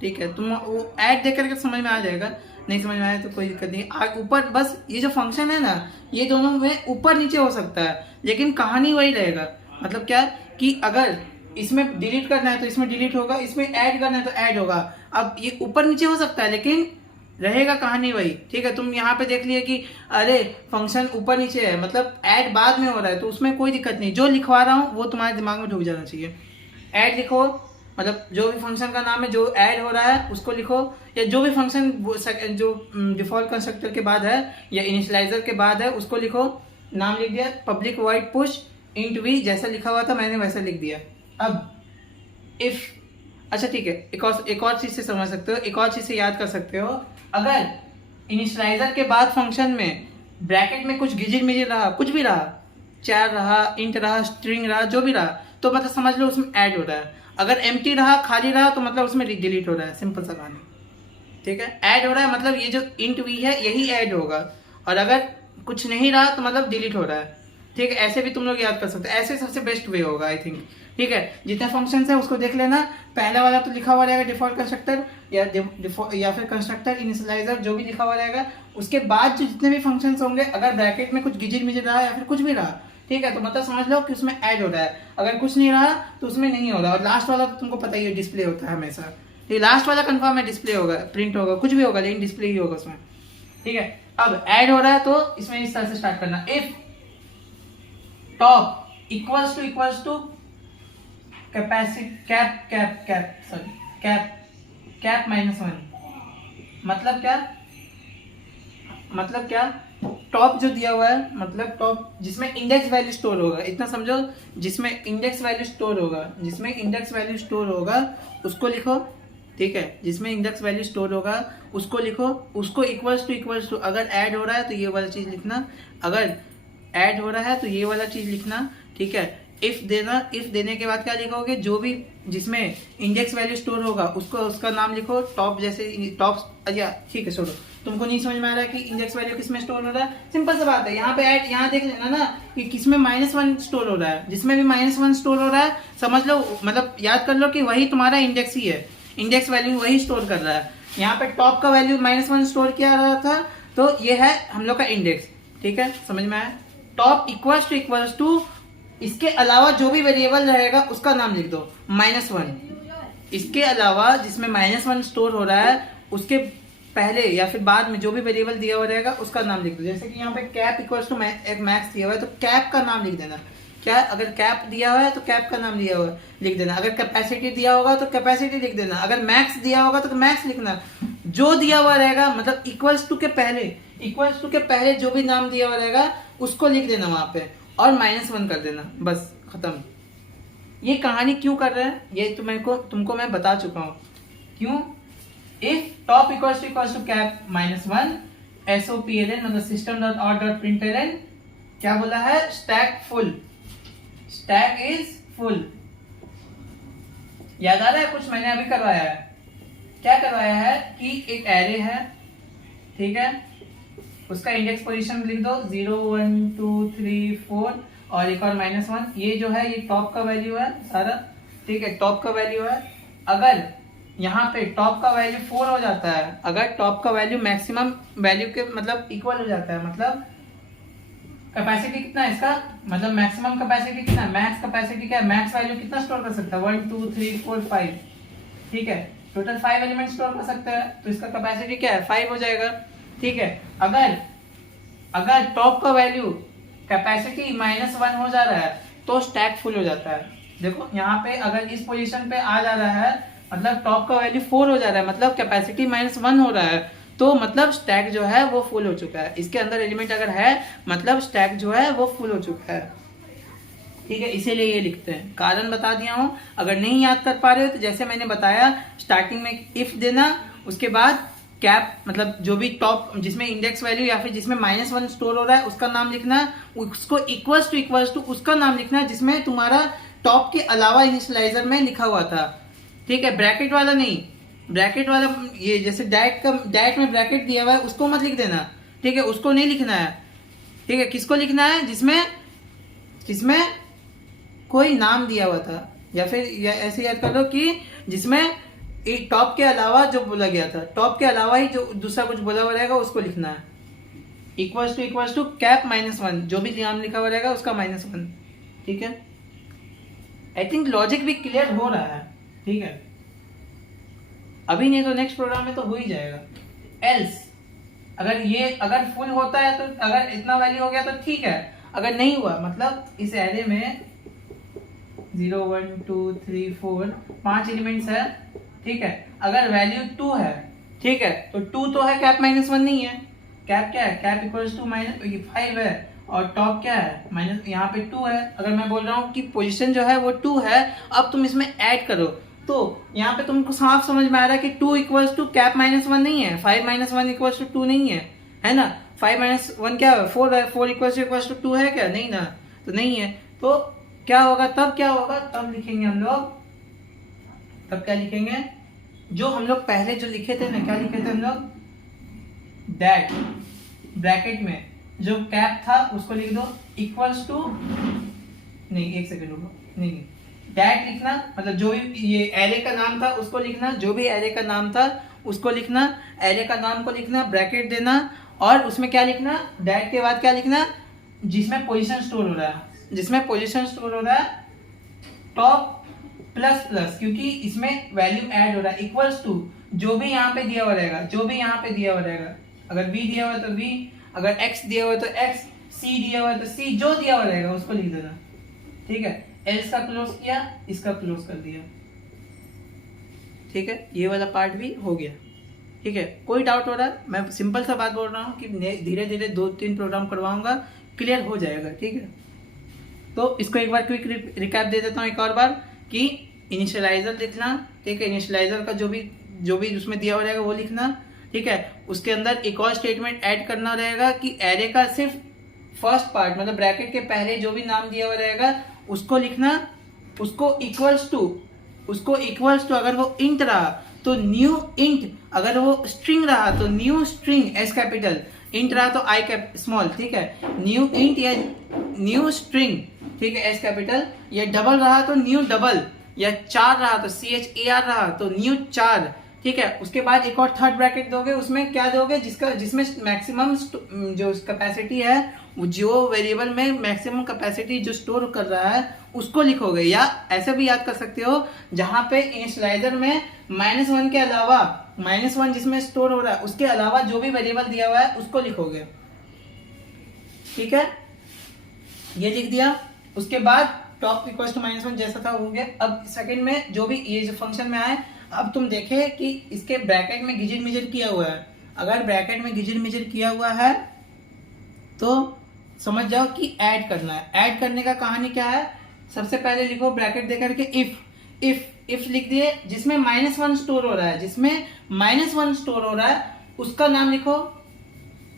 ठीक है। तुम वो ऐड देख करके समझ में आ जाएगा, नहीं समझ में आया तो कोई दिक्कत नहीं। ऊपर बस ये जो फंक्शन है ना, ये दोनों में ऊपर नीचे हो सकता है, लेकिन कहानी वही रहेगा। मतलब क्या कि अगर इसमें डिलीट करना है तो इसमें डिलीट होगा, इसमें ऐड करना है तो ऐड होगा। अब ये ऊपर नीचे हो सकता है, लेकिन रहेगा कहानी वही, ठीक है। तुम यहाँ पे देख लिए कि अरे फंक्शन ऊपर नीचे है, मतलब ऐड बाद में हो रहा है, तो उसमें कोई दिक्कत नहीं। जो लिखवा रहा हूँ वो तुम्हारे दिमाग में ढुक जाना चाहिए। ऐड लिखो, मतलब जो भी फंक्शन का नाम है जो ऐड हो रहा है उसको लिखो, या जो भी फंक्शन जो डिफॉल्ट कंस्ट्रक्टर के बाद है या इनिशियलाइजर के बाद है उसको लिखो। नाम लिख दिया, public void push int v, जैसा लिखा हुआ था मैंने वैसा लिख दिया। अब इफ, अच्छा ठीक है, एक और चीज से समझ सकते हो, एक और चीज से याद कर सकते हो। अगर इनिशियलाइजर के बाद फंक्शन में ब्रैकेट में कुछ गिजिर मिजिर रहा, कुछ भी रहा, चार रहा, इंट रहा, स्ट्रिंग रहा, जो भी रहा, तो मतलब समझ लो उसमें ऐड हो रहा है। अगर एम्प्टी रहा, खाली रहा, तो मतलब उसमें डिलीट हो रहा है, सिंपल सा कहानी, ठीक है। ऐड हो रहा है मतलब ये जो इंट वी है यही ऐड होगा, और अगर कुछ नहीं रहा तो मतलब डिलीट हो रहा है, ठीक है। ऐसे भी तुम लोग याद कर सकते हो, ऐसे सबसे बेस्ट वे होगा आई थिंक, ठीक है। जितने फंक्शंस है उसको देख लेना। पहला वाला तो लिखा हुआ रहेगा डिफॉल्ट कंस्ट्रक्टर या फिर कंस्ट्रक्टर इनिशियलाइजर, जो भी लिखा हुआ रहेगा। उसके बाद जो जितने भी फंक्शंस होंगे, अगर ब्रैकेट में कुछ गिजिर मिजिर रहा या फिर कुछ भी रहा, ठीक है, तो मतलब समझ लो कि उसमें ऐड हो रहा है। अगर कुछ नहीं रहा तो उसमें नहीं हो रहा। और लास्ट वाला तो तुमको पता ही है, डिस्प्ले होता है हमेशा, ठीक। लास्ट वाला कंफर्म है, डिस्प्ले होगा, प्रिंट होगा, कुछ भी होगा, लेकिन डिस्प्ले ही होगा उसमें, ठीक है। अब ऐड हो रहा है तो इसमें इस तरह से स्टार्ट करना, if top equals to capacity cap -1। मतलब क्या, मतलब क्या, टॉप जो दिया हुआ है मतलब टॉप जिसमें इंडेक्स वैल्यू स्टोर होगा, इतना समझो, जिसमें इंडेक्स वैल्यू स्टोर होगा, जिसमें इंडेक्स वैल्यू स्टोर होगा उसको लिखो, ठीक है, जिसमें इंडेक्स वैल्यू स्टोर होगा उसको लिखो, उसको इक्वल्स टू अगर ऐड हो रहा है तो ये वाला चीज लिखना, अगर ऐड हो रहा है तो ये वाला चीज लिखना, ठीक है। इफ देना, इफ देने के बाद क्या लिखोगे, जो भी जिसमें इंडेक्स वैल्यू स्टोर होगा उसको उसका नाम लिखो, टॉप जैसे टॉप, अच्छा ठीक है छोड़ो, तुमको नहीं समझ में आ रहा है कि इंडेक्स वैल्यू किसमें स्टोर हो रहा है, सिंपल सा बात है, यहाँ पे ऐड, यहाँ देख लेना ना कि किसमें -1 स्टोर हो रहा है, जिसमें भी -1 स्टोर हो रहा है समझ लो, मतलब याद कर लो कि वही तुम्हारा इंडेक्स ही है, इंडेक्स वैल्यू वही स्टोर कर रहा है। यहाँ पे टॉप का वैल्यू -1 स्टोर किया रहा था तो ये है हम लोग का इंडेक्स, ठीक है, समझ में आया। टॉप इक्वल्स टू इसके अलावा जो भी वेरिएबल रहेगा उसका नाम लिख दो -1, इसके अलावा जिसमें -1 स्टोर हो रहा है उसके पहले या फिर बाद में जो भी वेरिएबल दिया हुआ रहेगा उसका नाम लिख दो। जैसे कि यहाँ पे कैप इक्वल्स टू एक मैक्स दिया हुआ है तो कैप का नाम लिख देना, क्या, अगर कैप दिया हुआ है तो कैप का नाम लिया हुआ लिख देना, अगर कैपेसिटी दिया होगा तो कैपेसिटी लिख देना, अगर मैक्स दिया होगा तो मैक्स लिखना, जो दिया हुआ रहेगा मतलब इक्वल्स टू के पहले जो भी नाम दिया हुआ रहेगा उसको लिख देना वहां पे और -1 कर देना, बस खत्म। ये कहानी क्यों कर रहे हैं ये तुमको मैं बता चुका हूँ क्यों। If top equals to cap -1 SOPLN मतलब system.out.println क्या बोला है, stack full, stack is full. याद आ रहा है कुछ मैंने अभी करवाया है, क्या करवाया है कि एक एरे है, ठीक है, उसका इंडेक्स पोजीशन लिख दो 0 1 2 3 4 और एक और -1, ये जो है ये टॉप का वैल्यू है सारा, ठीक है, टॉप का वैल्यू है। अगर यहाँ पे टॉप का वैल्यू 4 हो जाता है, अगर टॉप का वैल्यू मैक्सिमम वैल्यू के मतलब इक्वल हो जाता है, मतलब कैपेसिटी कितना है इसका, मतलब मैक्सिमम कैपेसिटी कितना है, मैक्स कैपेसिटी क्या है, मैक्स वैल्यू कितना स्टोर कर सकता है 1 2 3 4 5, ठीक है, टोटल 5 एलिमेंट स्टोर कर सकता है तो इसका कैपेसिटी क्या है 5 हो जाएगा, ठीक है। अगर टॉप का वैल्यू कैपेसिटी -1 हो जा रहा है तो स्टैक फुल हो जाता है। देखो यहाँ पे अगर इस पोजीशन पे आ जा रहा है मतलब टॉप का वैल्यू 4 हो जा रहा है, मतलब कैपेसिटी -1 हो रहा है तो मतलब स्टैक जो है वो फुल हो चुका है, इसके अंदर एलिमेंट अगर है मतलब स्टैक जो है वो फुल हो चुका है, ठीक है, इसीलिए ये लिखते हैं। कारण बता दिया हूं, अगर नहीं याद कर पा रहे हो तो जैसे मैंने बताया स्टार्टिंग में इफ देना, उसके बाद कैप मतलब जो भी टॉप जिसमें इंडेक्स वैल्यू या फिर जिसमें -1 स्टोर हो रहा है उसका नाम लिखना, उसको इक्वल्स टू उसका नाम लिखना जिसमें तुम्हारा टॉप के अलावा इनिशियलाइजर में लिखा हुआ था, ठीक है, ब्रैकेट वाला नहीं, ब्रैकेट वाला ये जैसे डायरेक्ट में ब्रैकेट दिया हुआ है उसको मत लिख देना, ठीक है, उसको नहीं लिखना है, ठीक है, किसको लिखना है जिसमें कोई नाम दिया हुआ था, या फिर ऐसे याद कर लो कि जिसमें टॉप के अलावा जो बोला गया था, टॉप के अलावा ही जो दूसरा कुछ बोला हुआ रहेगा उसको लिखना है, इक्वल्स टू कैप -1 जो भी नाम लिखा हुआ रहेगा उसका -1, ठीक है। आई थिंक लॉजिक भी क्लियर हो रहा है, ठीक है, अभी नहीं तो नेक्स्ट प्रोग्राम में तो हो ही जाएगा। एल्स अगर फुल होता है तो अगर इतना वैल्यू हो गया तो ठीक है, अगर नहीं हुआ मतलब इस एरे में 0 1 2 3 4 5 एलिमेंट्स है, ठीक है, अगर वैल्यू 2 है, ठीक है, तो 2 तो है, कैप -1 नहीं है, कैप क्या है, कैप इक्वल्स टू -5 है और टॉप क्या है माइनस, यहाँ पे 2 है। अगर मैं बोल रहा हूँ कि पोजीशन जो है वो 2 है, अब तुम इसमें ऐड करो तो यहाँ पे तुमको साफ समझ में आ रहा है कि 2 इक्वल्स टू कैप -1 नहीं है, 5 -1 इक्वल्स टू 2 नहीं है ना, 5 -1 क्या है 4 है, 4 इक्वल्स टू 2 है क्या, नहीं ना, तो नहीं है, तो क्या होगा तब लिखेंगे हम लोग, तब क्या लिखेंगे, जो हम लोग पहले जो लिखे थे ना, क्या लिखे थे हम लोग, दैट ब्रैकेट में जो कैप था उसको लिख दो इक्वल्स टू, नहीं एक सेकंड रुको, नहीं दैट लिखना, मतलब जो भी ये एरे का नाम था उसको लिखना, जो भी एरे का नाम था उसको लिखना, एरे का नाम को लिखना, ब्रैकेट देना और उसमें क्या लिखना, दैट के बाद क्या लिखना, जिसमें पोजीशन स्टोर हो रहा है, जिसमें पोजीशन स्टोर हो रहा है टॉप प्लस क्योंकि इसमें वैल्यू ऐड हो रहा है, इक्वल्स टू जो भी यहाँ पे दिया हुआ रहेगा, अगर v दिया हुआ है तो v, अगर x दिया हुआ है तो x, c दिया हुआ है तो c, जो दिया हुआ रहेगा उसको लिख देना, ठीक है। एल्स का क्लोज किया, इसका क्लोज कर दिया, ठीक है, ये वाला पार्ट भी हो गया। ठीक है, कोई डाउट हो रहा है? मैं सिंपल सा बात बोल रहा हूँ कि धीरे धीरे 2-3 प्रोग्राम करवाऊंगा, क्लियर हो जाएगा। ठीक है, तो इसको एक बार क्विक रिकैप दे देता हूँ एक और बार कि इनिशियलाइजर लिखना, ठीक है, इनिशियलाइजर का जो भी उसमें दिया हुआ रहेगा वो लिखना। ठीक है, उसके अंदर एक और स्टेटमेंट ऐड करना रहेगा कि एरे का सिर्फ फर्स्ट पार्ट, मतलब ब्रैकेट के पहले जो भी नाम दिया हुआ रहेगा उसको लिखना, उसको इक्वल्स टू अगर वो इंट रहा तो न्यू इंट, अगर वो स्ट्रिंग रहा तो new string S capital, int रहा तो आई कैप स्मॉल। ठीक है, न्यू इंट या न्यू स्ट्रिंग, ठीक है, एस कैपिटल, या डबल रहा तो न्यू डबल, या चार रहा तो CHAR रहा तो न्यू चार। ठीक है, उसके बाद एक और थर्ड ब्रैकेट दोगे, उसमें क्या दोगे, जिसमें मैक्सिमम जो कैपेसिटी है, जो वेरिएबल में मैक्सिमम कैपेसिटी जो स्टोर कर रहा है उसको लिखोगे। या ऐसे भी याद कर सकते हो, जहां पे इनिशियलाइजर में -1 के अलावा, -1 जिसमें स्टोर हो रहा है उसके अलावा जो भी वेरिएबल दिया हुआ है उसको लिखोगे। ठीक है, ये लिख दिया। उसके बाद टॉप इक्वल टू -1 जैसा था हो गया। अब सेकंड में जो भी ये जो फंक्शन में आए, अब तुम देखे कि इसके ब्रैकेट में गिजिर मिजिर किया हुआ है। अगर ब्रैकेट में गिजिर मिजिर किया हुआ है तो समझ जाओ कि ऐड करना है। ऐड करने का कहानी क्या है, सबसे पहले लिखो ब्रैकेट देकर के इफ लिख दिए, जिसमें -1 स्टोर हो रहा है, जिसमें -1 स्टोर हो रहा है उसका नाम लिखो।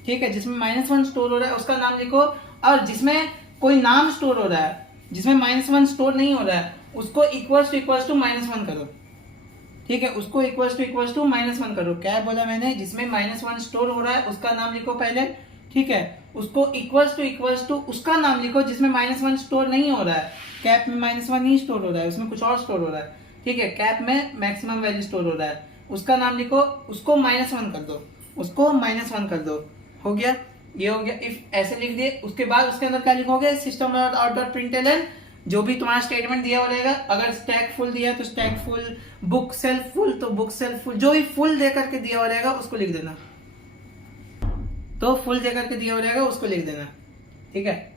ठीक है, जिसमें -1 स्टोर हो रहा है उसका नाम लिखो, और जिसमें कोई नाम स्टोर हो रहा है, जिसमें -1 स्टोर नहीं हो रहा है, उसको इक्वल्स टू -1 करो। ठीक है, उसको इक्वल्स टू -1 करो। क्या बोला मैंने, जिसमें -1 स्टोर हो रहा है उसका नाम लिखो पहले। ठीक है, उसको इक्वल्स टू उसका नाम लिखो जिसमें -1 स्टोर नहीं हो रहा है। कैप में -1 नहीं स्टोर हो रहा है, उसमें कुछ और स्टोर हो रहा है। ठीक है, कैप में मैक्सिमम वैल्यू स्टोर हो रहा है, उसका नाम लिखो, उसको -1 कर दो, उसको -1 कर दो। हो गया, ये हो गया। इफ ऐसे लिख दिए, उसके बाद उसके अंदर क्या लिखोगे, सिस्टम आउट डॉट प्रिंटलन, जो भी तुम्हारा स्टेटमेंट दिया हुआ रहेगा। अगर स्टैक फुल दिया तो stack full, book shelf full तो बुक सेल्फ फुल, जो भी फुल दे करके दिया हुआ रहेगा उसको लिख देना। तो फुल दे करके दिया हुआ रहेगा उसको लिख देना। ठीक है,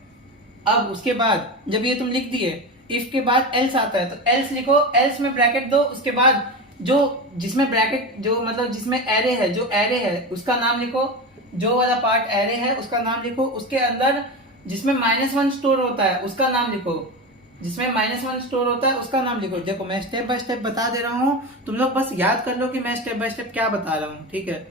अब उसके बाद जब ये तुम लिख दिए, इफ के बाद एल्स आता है तो एल्स लिखो, एल्स में ब्रैकेट दो, उसके बाद जो जिसमें ब्रैकेट जो मतलब जिसमें एरे है, जो एरे है उसका नाम लिखो, जो वाला पार्ट एरे है उसका नाम लिखो। उसके अंदर जिसमें -1 स्टोर होता है उसका नाम लिखो, जिसमें -1 स्टोर होता है उसका नाम लिखो। देखो मैं स्टेप बाय स्टेप बता दे रहा हूँ, तुम लोग बस याद कर लो कि मैं स्टेप बाय स्टेप क्या बता रहा हूँ। ठीक है,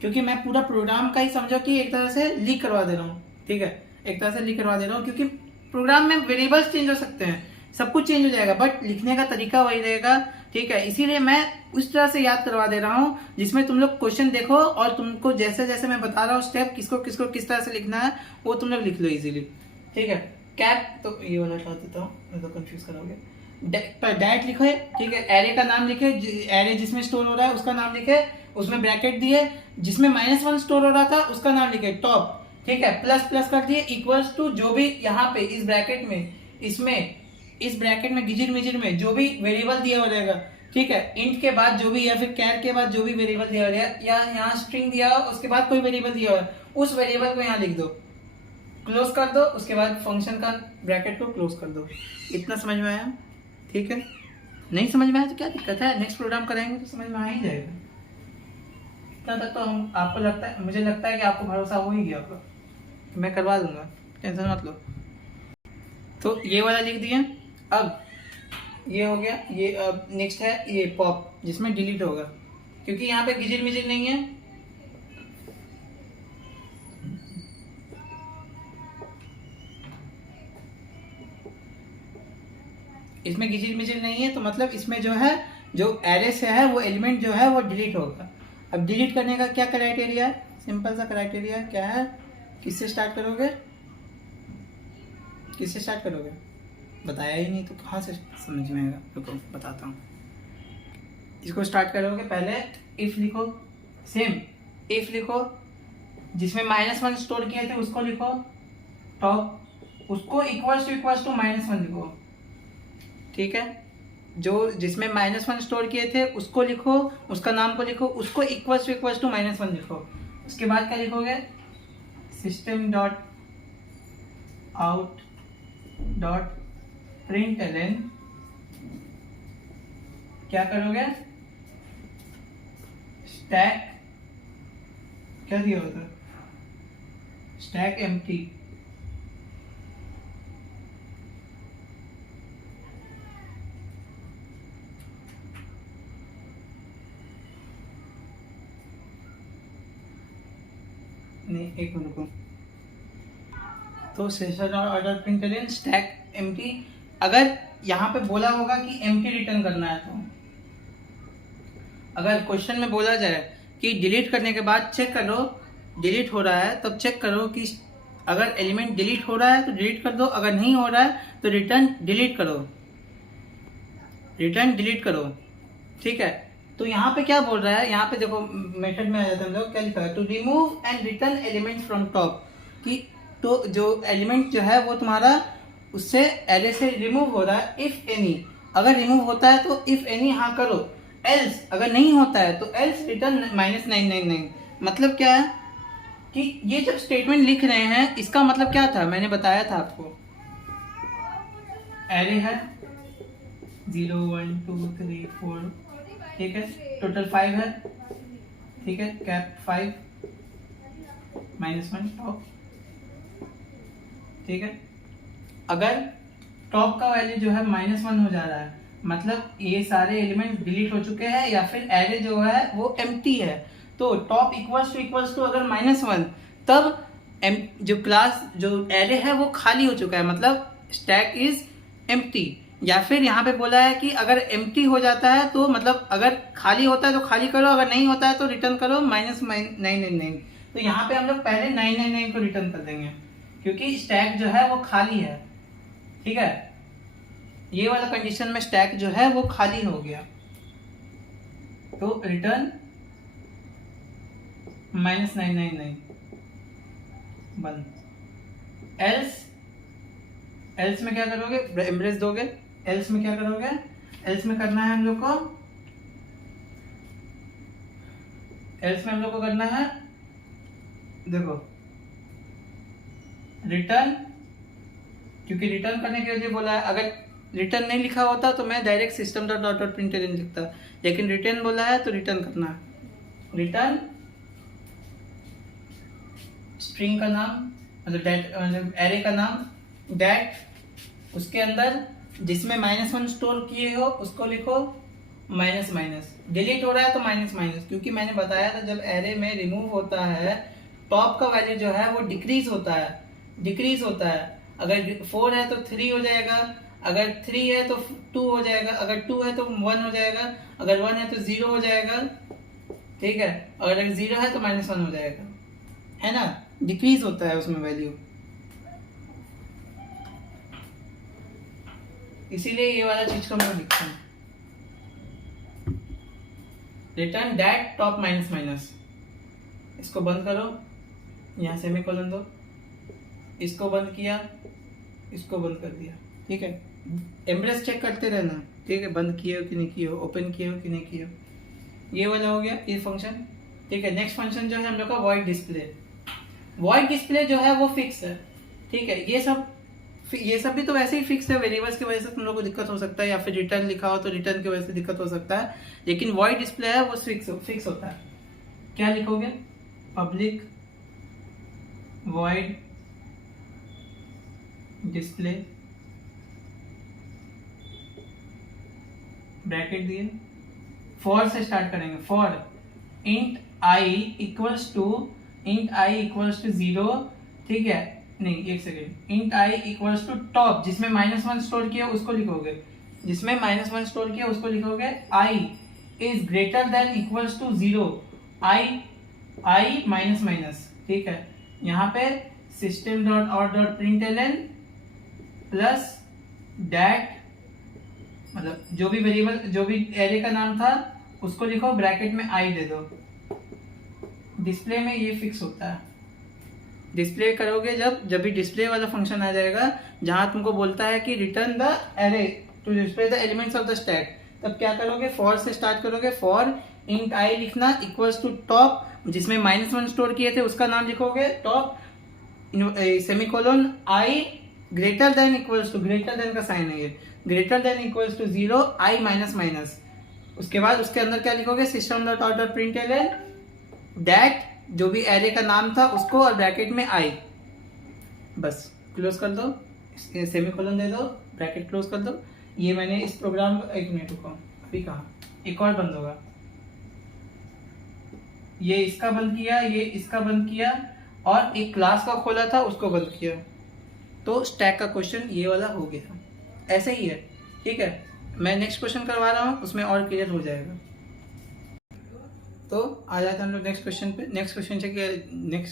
क्योंकि मैं पूरा प्रोग्राम का ही समझो कि एक तरह से लीक करवा दे रहा हूँ। ठीक है, एक तरह से लीक करवा दे रहा हूँ, क्योंकि प्रोग्राम में वेरिएबल्स चेंज हो सकते हैं, सब कुछ चेंज हो जाएगा, बट लिखने का तरीका वही रहेगा। ठीक है, इसीलिए मैं उस तरह से याद करवा दे रहा हूँ जिसमें तुम लोग क्वेश्चन देखो और तुमको जैसे जैसे मैं बता रहा हूँ स्टेप किसको किसको किस तरह से लिखना है वो तुम लोग लिख लो इजीली। ठीक है, कैप तो ये वाला हटा देता हूँ, मैं तो कंफ्यूज करोगे। डायरेक्ट लिखो है। ठीक है, एरे का नाम लिखे, एरे जिसमें स्टोर हो रहा है उसका नाम लिखे, उसमें ब्रैकेट दिए, जिसमें -1 स्टोर हो रहा था उसका नाम लिखे टॉप। ठीक है, प्लस प्लस कर दिए, इक्वल्स टू जो भी यहाँ पे इस ब्रैकेट में, इसमें इस ब्रैकेट में गिजिर मिजिर में जो भी वेरिएबल दिया हो रहेगा। ठीक है, इंट के बाद जो भी या फिर कैर के बाद जो भी वेरिएबल दिया हो रहेगा, या यहाँ स्ट्रिंग दिया हो उसके बाद कोई वेरिएबल दिया हो, उस वेरिएबल को यहाँ लिख दो, क्लोज कर दो, उसके बाद फंक्शन का ब्रैकेट को क्लोज कर दो। इतना समझ में आया? ठीक है, नहीं समझ में आया तो क्या दिक्कत है, नेक्स्ट प्रोग्राम करेंगे तो समझ में आ ही जाएगा। इतना तक तो हम आपको लगता है, मुझे लगता है कि आपको भरोसा हो ही गया होगा, मैं करवा दूंगा, टेंशन मत लो। तो ये वाला लिख दिए। अब ये हो गया, ये अब नेक्स्ट है ये पॉप, जिसमें डिलीट होगा, क्योंकि यहाँ पे गिजिर मिजिर नहीं है। इसमें गिजिर मिजिर नहीं है तो मतलब इसमें जो है, जो एरे से है वो एलिमेंट जो है वो डिलीट होगा। अब डिलीट करने का क्या क्राइटेरिया है, सिंपल सा क्राइटेरिया क्या है, किससे स्टार्ट करोगे, किससे स्टार्ट करोगे, बताया ही नहीं तो कहाँ से समझ में आएगा। रुको बताता हूँ, इसको स्टार्ट करोगे पहले इफ लिखो, सेम इफ लिखो, जिसमें -1 स्टोर किए थे उसको लिखो टॉप, उसको इक्वल्स टू -1 लिखो। ठीक है, जो जिसमें -1 स्टोर किए थे उसको लिखो, उसका नाम को लिखो, उसको इक्वल्स टू -1 लिखो। उसके बाद क्या लिखोगे, system dot out dot println, क्या करोगे, स्टैक क्या दिया होता, स्टैक एम्प्टी, नहीं एक मिनट को, तो session order println stack empty. अगर यहाँ पे बोला होगा कि एम्प्टी रिटर्न करना है, तो अगर क्वेश्चन में बोला जाए कि डिलीट करने के बाद चेक करो डिलीट हो रहा है, तब चेक करो कि अगर एलिमेंट डिलीट हो रहा है तो डिलीट कर दो, अगर नहीं हो रहा है तो रिटर्न डिलीट करो, रिटर्न डिलीट करो, ठीक है। तो यहाँ पे क्या बोल रहा है, यहाँ पे देखो मेथड में आ जाता है हम लोग, क्या लिखा है, to remove and return element from top, कि तो जो एलिमेंट जो है वो तुम्हारा उससे एरे से रिमूव हो रहा है, इफ एनी, अगर रिमूव होता है तो इफ एनी हाँ करो, एल्स अगर नहीं होता है तो एल्स रिटर्न -999। मतलब क्या है कि ये जब स्टेटमेंट लिख रहे हैं इसका मतलब क्या था, मैंने बताया था आपको, एरे है 0 1 2 3 4, ठीक है, टोटल 5 है, ठीक है, कैप 5 -1 टॉप, ठीक है। अगर टॉप का वैल्यू जो है -1 हो जा रहा है, मतलब ये सारे एलिमेंट डिलीट हो चुके हैं या फिर एरे जो है वो एम्प्टी है, तो टॉप इक्वल्स टू अगर -1, तब जो क्लास जो एरे है वो खाली हो चुका है, मतलब स्टैक इज एम्प्टी। या फिर यहाँ पे बोला है कि अगर एम्प्टी हो जाता है तो मतलब अगर खाली होता है तो खाली करो, अगर नहीं होता है तो रिटर्न करो -999। तो यहाँ पे हम लोग पहले 999 को रिटर्न कर देंगे क्योंकि स्टैक जो है वो खाली है, ठीक है। ये वाला कंडीशन में स्टैक जो है वो खाली हो गया, तो रिटर्न -999 बंद। एल्स में क्या करोगे, एम्ब्रेस दोगे, एल्स में क्या करोगे, एल्स में करना है हम लोग को, एल्स में हम लोग को करना है, देखो रिटर्न, क्योंकि रिटर्न करने के लिए बोला है, अगर रिटर्न नहीं लिखा होता तो मैं डायरेक्ट system.out.println लिखता, लेकिन रिटर्न बोला है तो रिटर्न करना है, रिटर्न स्ट्रिंग का नाम, मतलब एरे का नाम डेट, उसके अंदर जिसमें -1 स्टोर किए हो उसको लिखो, माइनस, डिलीट हो रहा है तो माइनस, क्योंकि मैंने बताया था जब एरे में रिमूव होता है टॉप का वैल्यू जो है वो डिक्रीज होता है, अगर 4 है तो 3 हो जाएगा, अगर 3 है तो 2 हो जाएगा, अगर 2 है तो 1 हो जाएगा, अगर 1 है तो 0 हो जाएगा, ठीक है, और अगर 0 है तो -1 हो जाएगा, है ना, डिक्रीज होता है उसमें वैल्यू, इसीलिए ये वाला चीज को मैं लिखता हूँ, रिटर्न डेट टॉप माइनस, इसको बंद करो, यहाँ सेमीकोलन दो, इसको बंद किया, इसको बंद कर दिया, ठीक है। एम्ब्रेस चेक करते रहना, ठीक है, बंद किए हो कि नहीं किए हो, ओपन किए हो कि नहीं किए हो, ये वाला हो गया ये फंक्शन, ठीक है। नेक्स्ट फंक्शन जो है हम लोग का वॉइड डिस्प्ले जो है वो फिक्स है, ठीक है। ये सब भी तो वैसे ही फिक्स है, वेरिएबल्स की वजह से तुम लोग को दिक्कत हो सकता है, या फिर रिटर्न लिखा हो तो रिटर्न की वजह से दिक्कत हो सकता है, लेकिन वॉइड डिस्प्ले है वो फिक्स होता है। क्या लिखोगे, पब्लिक वॉइड डिस्प्ले ब्रैकेट दिए, फॉर से स्टार्ट करेंगे, for int i equals to 0, ठीक है, नहीं एक second, int i equals to top, जिसमें -1 स्टोर किया उसको लिखोगे, जिसमें -1 स्टोर किया उसको लिखोगे, i is greater than equals to 0, i minus, ठीक है। यहाँ पे system.out.println प्लस डेट, मतलब जो भी वेरिएबल जो भी एरे का नाम था उसको लिखो, ब्रैकेट में आई दे दो। डिस्प्ले में ये फिक्स होता है, डिस्प्ले करोगे जब भी डिस्प्ले वाला फंक्शन आ जाएगा जहां तुमको बोलता है कि return the array to display the elements of the stack, तब क्या करोगे, फॉर से स्टार्ट करोगे, फॉर इंट आई लिखना इक्वल्स टू टॉप, जिसमें -1 स्टोर किए थे उसका नाम लिखोगे, top semicolon i greater than equals to, greater than का साइन है ये, greater than equals to 0, i minus, उसके बाद उसके अंदर क्या लिखोगे, system dot out dot println that जो भी एरे का नाम था उसको और ब्रैकेट में आई, बस क्लोज कर दो, सेमीकोलन दे दो, ब्रैकेट क्लोज कर दो। ये मैंने इस प्रोग्राम को, एक मिनट रुको, अभी कहाँ, एक और बंद होगा, ये इसका बंद किया, ये इसका बंद किया, और एक क्लास का खोला था उसको बंद किया, तो स्टैक का क्वेश्चन ये वाला हो गया। ऐसे ही है, ठीक है। मैं नेक्स्ट क्वेश्चन करवा रहा हूँ, उसमें और क्लियर हो जाएगा। तो आ जाते हैं हम लोग नेक्स्ट क्वेश्चन पे। नेक्स्ट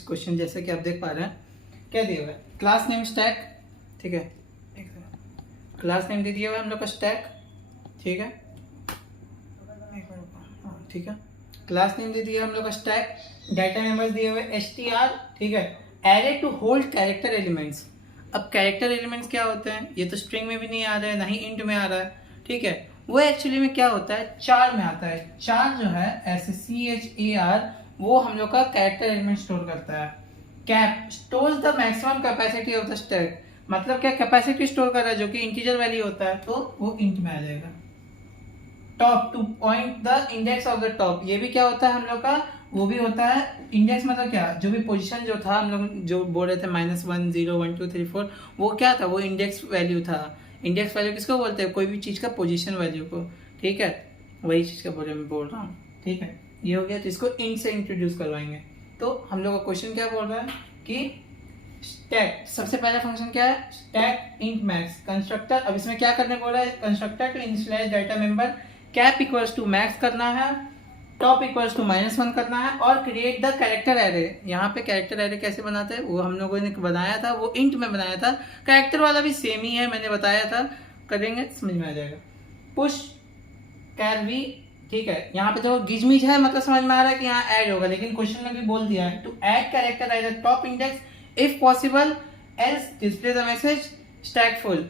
क्वेश्चन जैसे कि आप देख पा रहे हैं क्या दिया हुआ है, क्लास नेम स्टैक, ठीक है, क्लास नेम दे दिया हुआ है हम लोग का स्टैक, ठीक है, ठीक है, क्लास नेम दे दिया हम लोग का स्टैक, डाटा मेंबर्स दिए हुए str, ठीक है, array to hold character elements. अब कैरेक्टर एलिमेंट्स क्या होते हैं, ये तो स्ट्रिंग में भी नहीं आ रहा है, ना ही इंट में आ रहा है, ठीक है, वो एक्चुअली में क्या होता है, चार में आता है। चार जो है SCHAR, वो हम लोग का कैरेक्टर एलिमेंट स्टोर करता है। Cap stores the maximum capacity of the stack, मतलब क्या कैपेसिटी स्टोर कर रहा है जो कि इंटीजर वैल्यू होता है, तो वो इंट में आ जाएगा। Top two point the index of the top, ये भी क्या होता है हम लोग का, वो भी होता है इंडेक्स, मतलब क्या, जो भी पोजीशन जो था हम लोग जो बोल रहे थे -1 0 1 2 3 4, वो क्या था, वो इंडेक्स वैल्यू था। इंडेक्स वैल्यू किसको बोलते हैं, कोई भी चीज़ का पोजीशन वैल्यू को, ठीक है, वही चीज़ का बारे में बोल रहा हूँ, ठीक है। ये हो गया, तो इसको इंट से इंट्रोड्यूस करवाएंगे। तो हम लोग का क्वेश्चन क्या बोल रहा है कि स्टैक, सबसे पहला फंक्शन क्या है, स्टैक इंट मैक्स कंस्ट्रक्टर। अब इसमें क्या करने बोला है, constructor to initialise data member, cap equals to max करना है, टॉप इक्वल्स टू -1 करना है, और क्रिएट द कैरेक्टर एरे। यहाँ पे कैरेक्टर एरे कैसे बनाते हैं, वो हम लोगों ने बनाया था, वो इंट में बनाया था। कैरेक्टर वाला भी सेम ही है, मैंने बताया था, करेंगे समझ में आ जाएगा। पुश कैर वी, ठीक है, यहाँ पे जो गिजमिज है मतलब समझ में आ रहा है कि यहाँ ऐड होगा, लेकिन क्वेश्चन में भी बोल दिया है to add character at the top index if possible, else display the message stack full,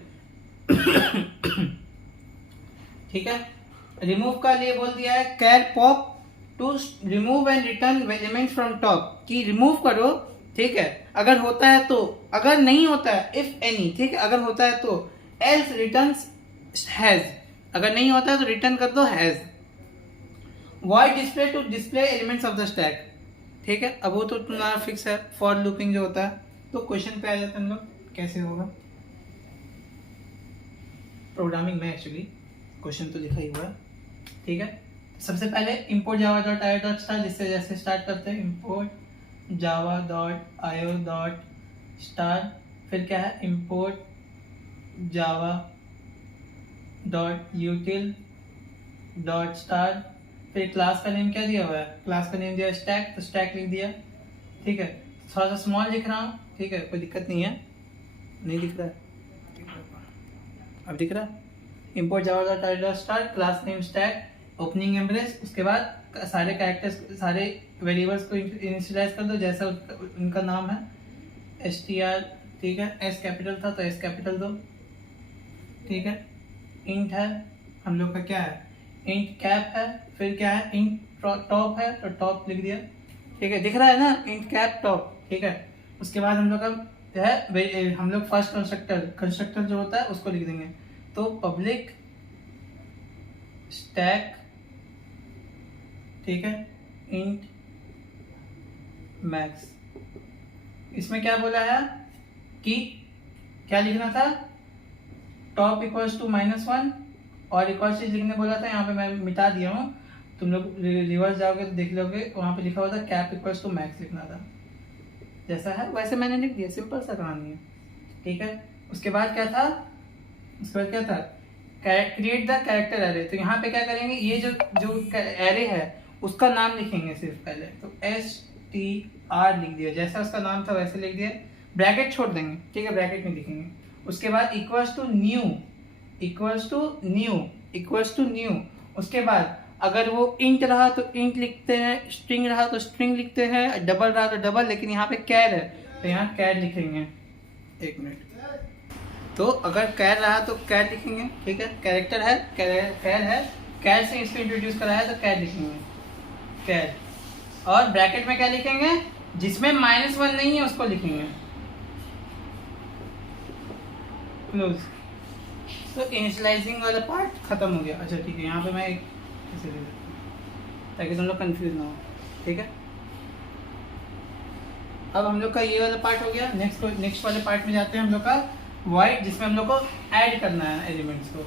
ठीक है। रिमूव का लिए बोल दिया है char pop to remove and return element from top, कि रिमूव करो, ठीक है, अगर होता है तो, अगर नहीं होता है इफ एनी, ठीक है, अगर होता है तो, एल्स रिटर्न्स हैज, अगर नहीं होता है तो रिटर्न कर दो has. Void display to display elements of the stack, ठीक है। अब वो तो तुम्हारा फिक्स है, फॉर लूपिंग जो होता है। तो क्वेश्चन पे आ जाते हैं हम लोग, कैसे होगा प्रोग्रामिंग में, एक्चुअली क्वेश्चन तो लिखा ही हुआ है, ठीक है। सबसे पहले import java.io.star, जिससे जैसे स्टार्ट करते हैं, import java.io.star, फिर क्या है, import java.util.star, फिर क्लास का नेम क्या दिया हुआ है, क्लास का नेम दिया स्टैक, तो स्टैक लिख दिया, ठीक है। थोड़ा सा स्मॉल लिख रहा हूँ, ठीक है, कोई दिक्कत नहीं है, नहीं दिख रहा है, अब दिख रहा है। import java.io.star, class name stack, opening embrace, उसके बाद सारे कैरेक्टर्स, सारे वेरिएबल्स को इनिशियलाइज कर दो जैसा उनका नाम है, str, ठीक है, s कैपिटल था तो s कैपिटल दो, ठीक है। इंट है हम लोग का, क्या है, इंट कैप है, फिर क्या है, इंट टॉप है तो टॉप लिख दिया, ठीक है, दिख रहा है ना, इंट कैप टॉप, ठीक है। उसके बाद हम लोग का जो है, हम लोग फर्स्ट कंस्ट्रक्टर जो होता है उसको लिख देंगे, तो पब्लिक स्टैक, ठीक है, इंट मैक्स। इसमें क्या बोला है कि क्या लिखना था, टॉप इक्वल्स टू -1, और एक और चीज लिखने बोला था, यहाँ पे मैं मिटा दिया हूँ, तुम लोग रिवर्स जाओगे तो देख लोगे, वहाँ पे लिखा हुआ था कैप इक्वल्स टू मैक्स लिखना था, जैसा है वैसे मैंने लिख दिया, सिंपल सा कहानी है, ठीक है। उसके बाद क्या था, उसके बाद क्या था, क्रिएट द कैरेक्टर एरे। तो यहाँ पे क्या करेंगे, ये जो एरे है उसका नाम लिखेंगे सिर्फ पहले, तो str लिख दिया, जैसा उसका नाम था वैसे लिख दिया, ब्रैकेट छोड़ देंगे, ठीक है, ब्रैकेट में लिखेंगे। उसके बाद इक्वल्स टू न्यू, उसके बाद अगर वो इंट रहा तो इंट लिखते हैं, स्ट्रिंग रहा तो स्ट्रिंग लिखते हैं, डबल रहा तो डबल, लेकिन यहाँ पे कैर है तो यहाँ कैर लिखेंगे, एक मिनट, तो अगर कैर रहा तो कैर लिखेंगे, ठीक है, कैरेक्टर है, कैर है, कैर से इसको इंट्रोड्यूस करा है तो कैर लिखेंगे, कैर, और ब्रैकेट में क्या लिखेंगे, जिसमें -1 नहीं है उसको लिखेंगे, क्लोज। तो इनिशियलाइजिंग वाला पार्ट खत्म हो गया। अच्छा ठीक है, यहाँ पे मैं एक ऐसे दे देता हूँ ताकि तुम लोग कंफ्यूज ना हो, ठीक है। अब हम लोग का ये वाला पार्ट हो गया। नेक्स्ट वाले पार्ट में जाते हैं हम लोग का void, जिसमें हम लोग को ऐड करना है एलिमेंट्स को।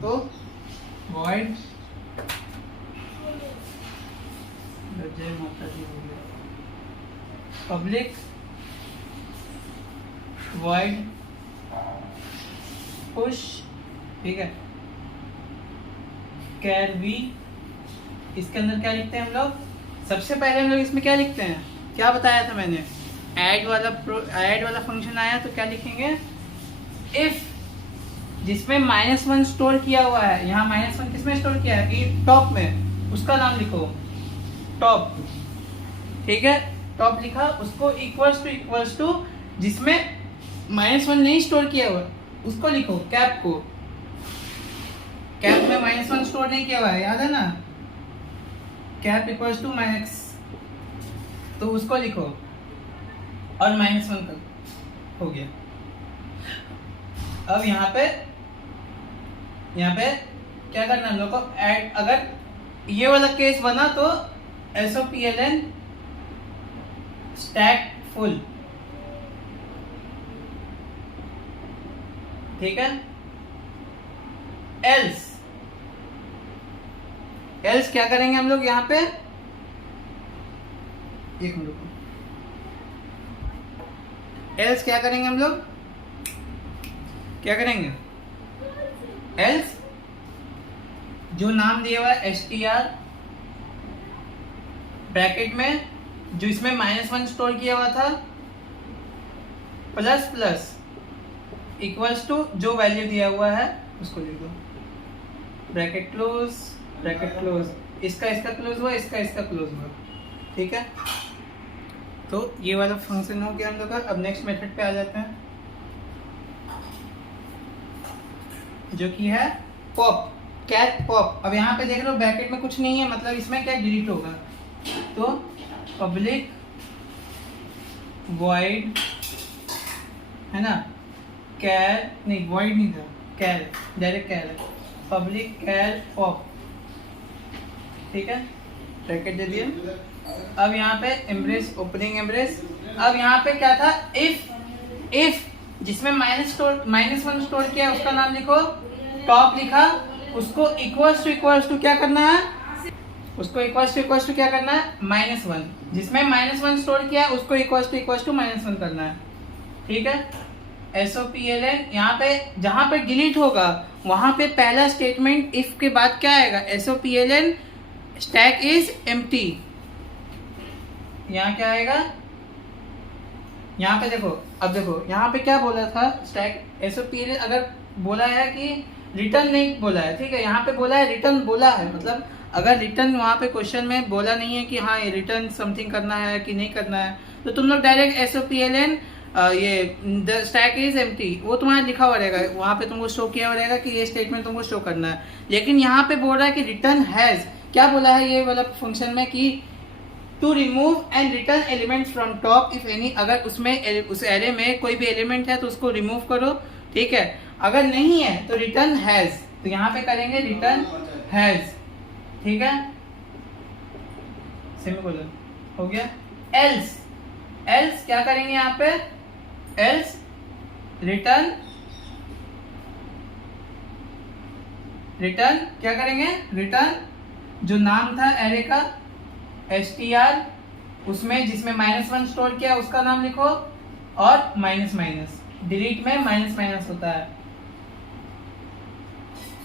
तो void जय माता दी हो गया, पब्लिक void पुश, ठीक है, कैर वी। इसके अंदर क्या लिखते हैं हम लोग? सबसे पहले हम लोग इसमें क्या लिखते हैं, क्या बताया था मैंने? ऐड वाला फंक्शन आया तो क्या लिखेंगे? इफ जिसमें -1 स्टोर किया हुआ है, यहाँ -1 किसमें स्टोर किया है? कि टॉप में, उसका नाम लिखो टॉप, ठीक है। टॉप लिखा, उसको इक्वल्स टू जिसमें -1 नहीं स्टोर किया हुआ उसको लिखो, कैप को। कैप में -1 स्टोर नहीं किया हुआ है, याद है ना? कैप इक्वल्स टू -x, तो उसको लिखो और -1 कर हो गया। अब यहाँ पे क्या करना है हम लोग को? ऐड, अगर ये वाला केस बना तो SOPLN स्टैक फुल, ठीक है। एल्स क्या करेंगे हम लोग यहाँ पे? एक मिनट, एल्स क्या करेंगे हम लोग? क्या करेंगे? एल्स जो नाम दिया हुआ है str ब्रैकेट में, जो इसमें -1 स्टोर किया हुआ था, प्लस प्लस इक्वल्स टू जो वैल्यू दिया हुआ है उसको लिख दो, ब्रैकेट क्लोज, इसका क्लोज हुआ, इसका क्लोज हुआ, ठीक है। तो ये वाला फंक्शन हो गया हम लोग का। अब नेक्स्ट मेथड पे आ जाते हैं जो कि है पॉप, कैट पॉप। अब यहाँ पे देख लो ब्रैकेट में कुछ नहीं है, मतलब इसमें क्या डिलीट होगा, तो पब्लिक void है ना, कैर नहीं, void नहीं था, कैर, डायरेक्ट कैर है, पब्लिक कैर पॉप, ठीक है, ब्रैकेट दे दिया। अब यहाँ पे एम्ब्रेस, ओपनिंग एम्ब्रेस। अब यहाँ पे क्या था? इफ जिसमें -1 स्टोर किया उसका नाम लिखो, टॉप लिखा, उसको इक्वल्स टू क्या करना है? उसको इक्वल्स टू क्या करना है? -1। जिसमें -1 स्टोर किया उसको इक्वल्स टू -1 करना है, ठीक है। SOPLN यहाँ पे जहां पे डिलीट होगा वहां पे पहला स्टेटमेंट इफ के बाद क्या आएगा? SOPLN stack is empty. यहाँ क्या आएगा? यहाँ पे देखो, अब देखो यहाँ पे क्या बोला था? स्टैक SOPLN अगर बोला है कि रिटर्न नहीं बोला है, ठीक है, यहाँ पे बोला है रिटर्न बोला है, मतलब अगर रिटर्न वहाँ पे क्वेश्चन में बोला नहीं है कि हाँ ये रिटर्न समथिंग करना है कि नहीं करना है, तो तुम लोग डायरेक्ट SOPLN ये द स्टैक इज एम्प्टी वो तुम्हारा लिखा हुआ रहेगा, वहाँ पे तुमको शो किया हुआ रहेगा कि ये स्टेटमेंट तुमको शो करना है। लेकिन यहाँ पे बोल रहा है कि रिटर्न हैज, क्या बोला है ये वाला फंक्शन में कि to remove and return element from top if any, अगर उसमें उस एरे में कोई भी एलिमेंट है तो उसको रिमूव करो, ठीक है। अगर नहीं है तो रिटर्न हैज, तो यहाँ पे करेंगे रिटर्न हैज, ठीक है, सेमीकोलन हो गया। एल्स क्या करेंगे यहाँ पे? एल्स रिटर्न क्या करेंगे? रिटर्न जो नाम था एरे का str, उसमें जिसमें -1 स्टोर किया उसका नाम लिखो, और माइनस डिलीट में माइनस होता है।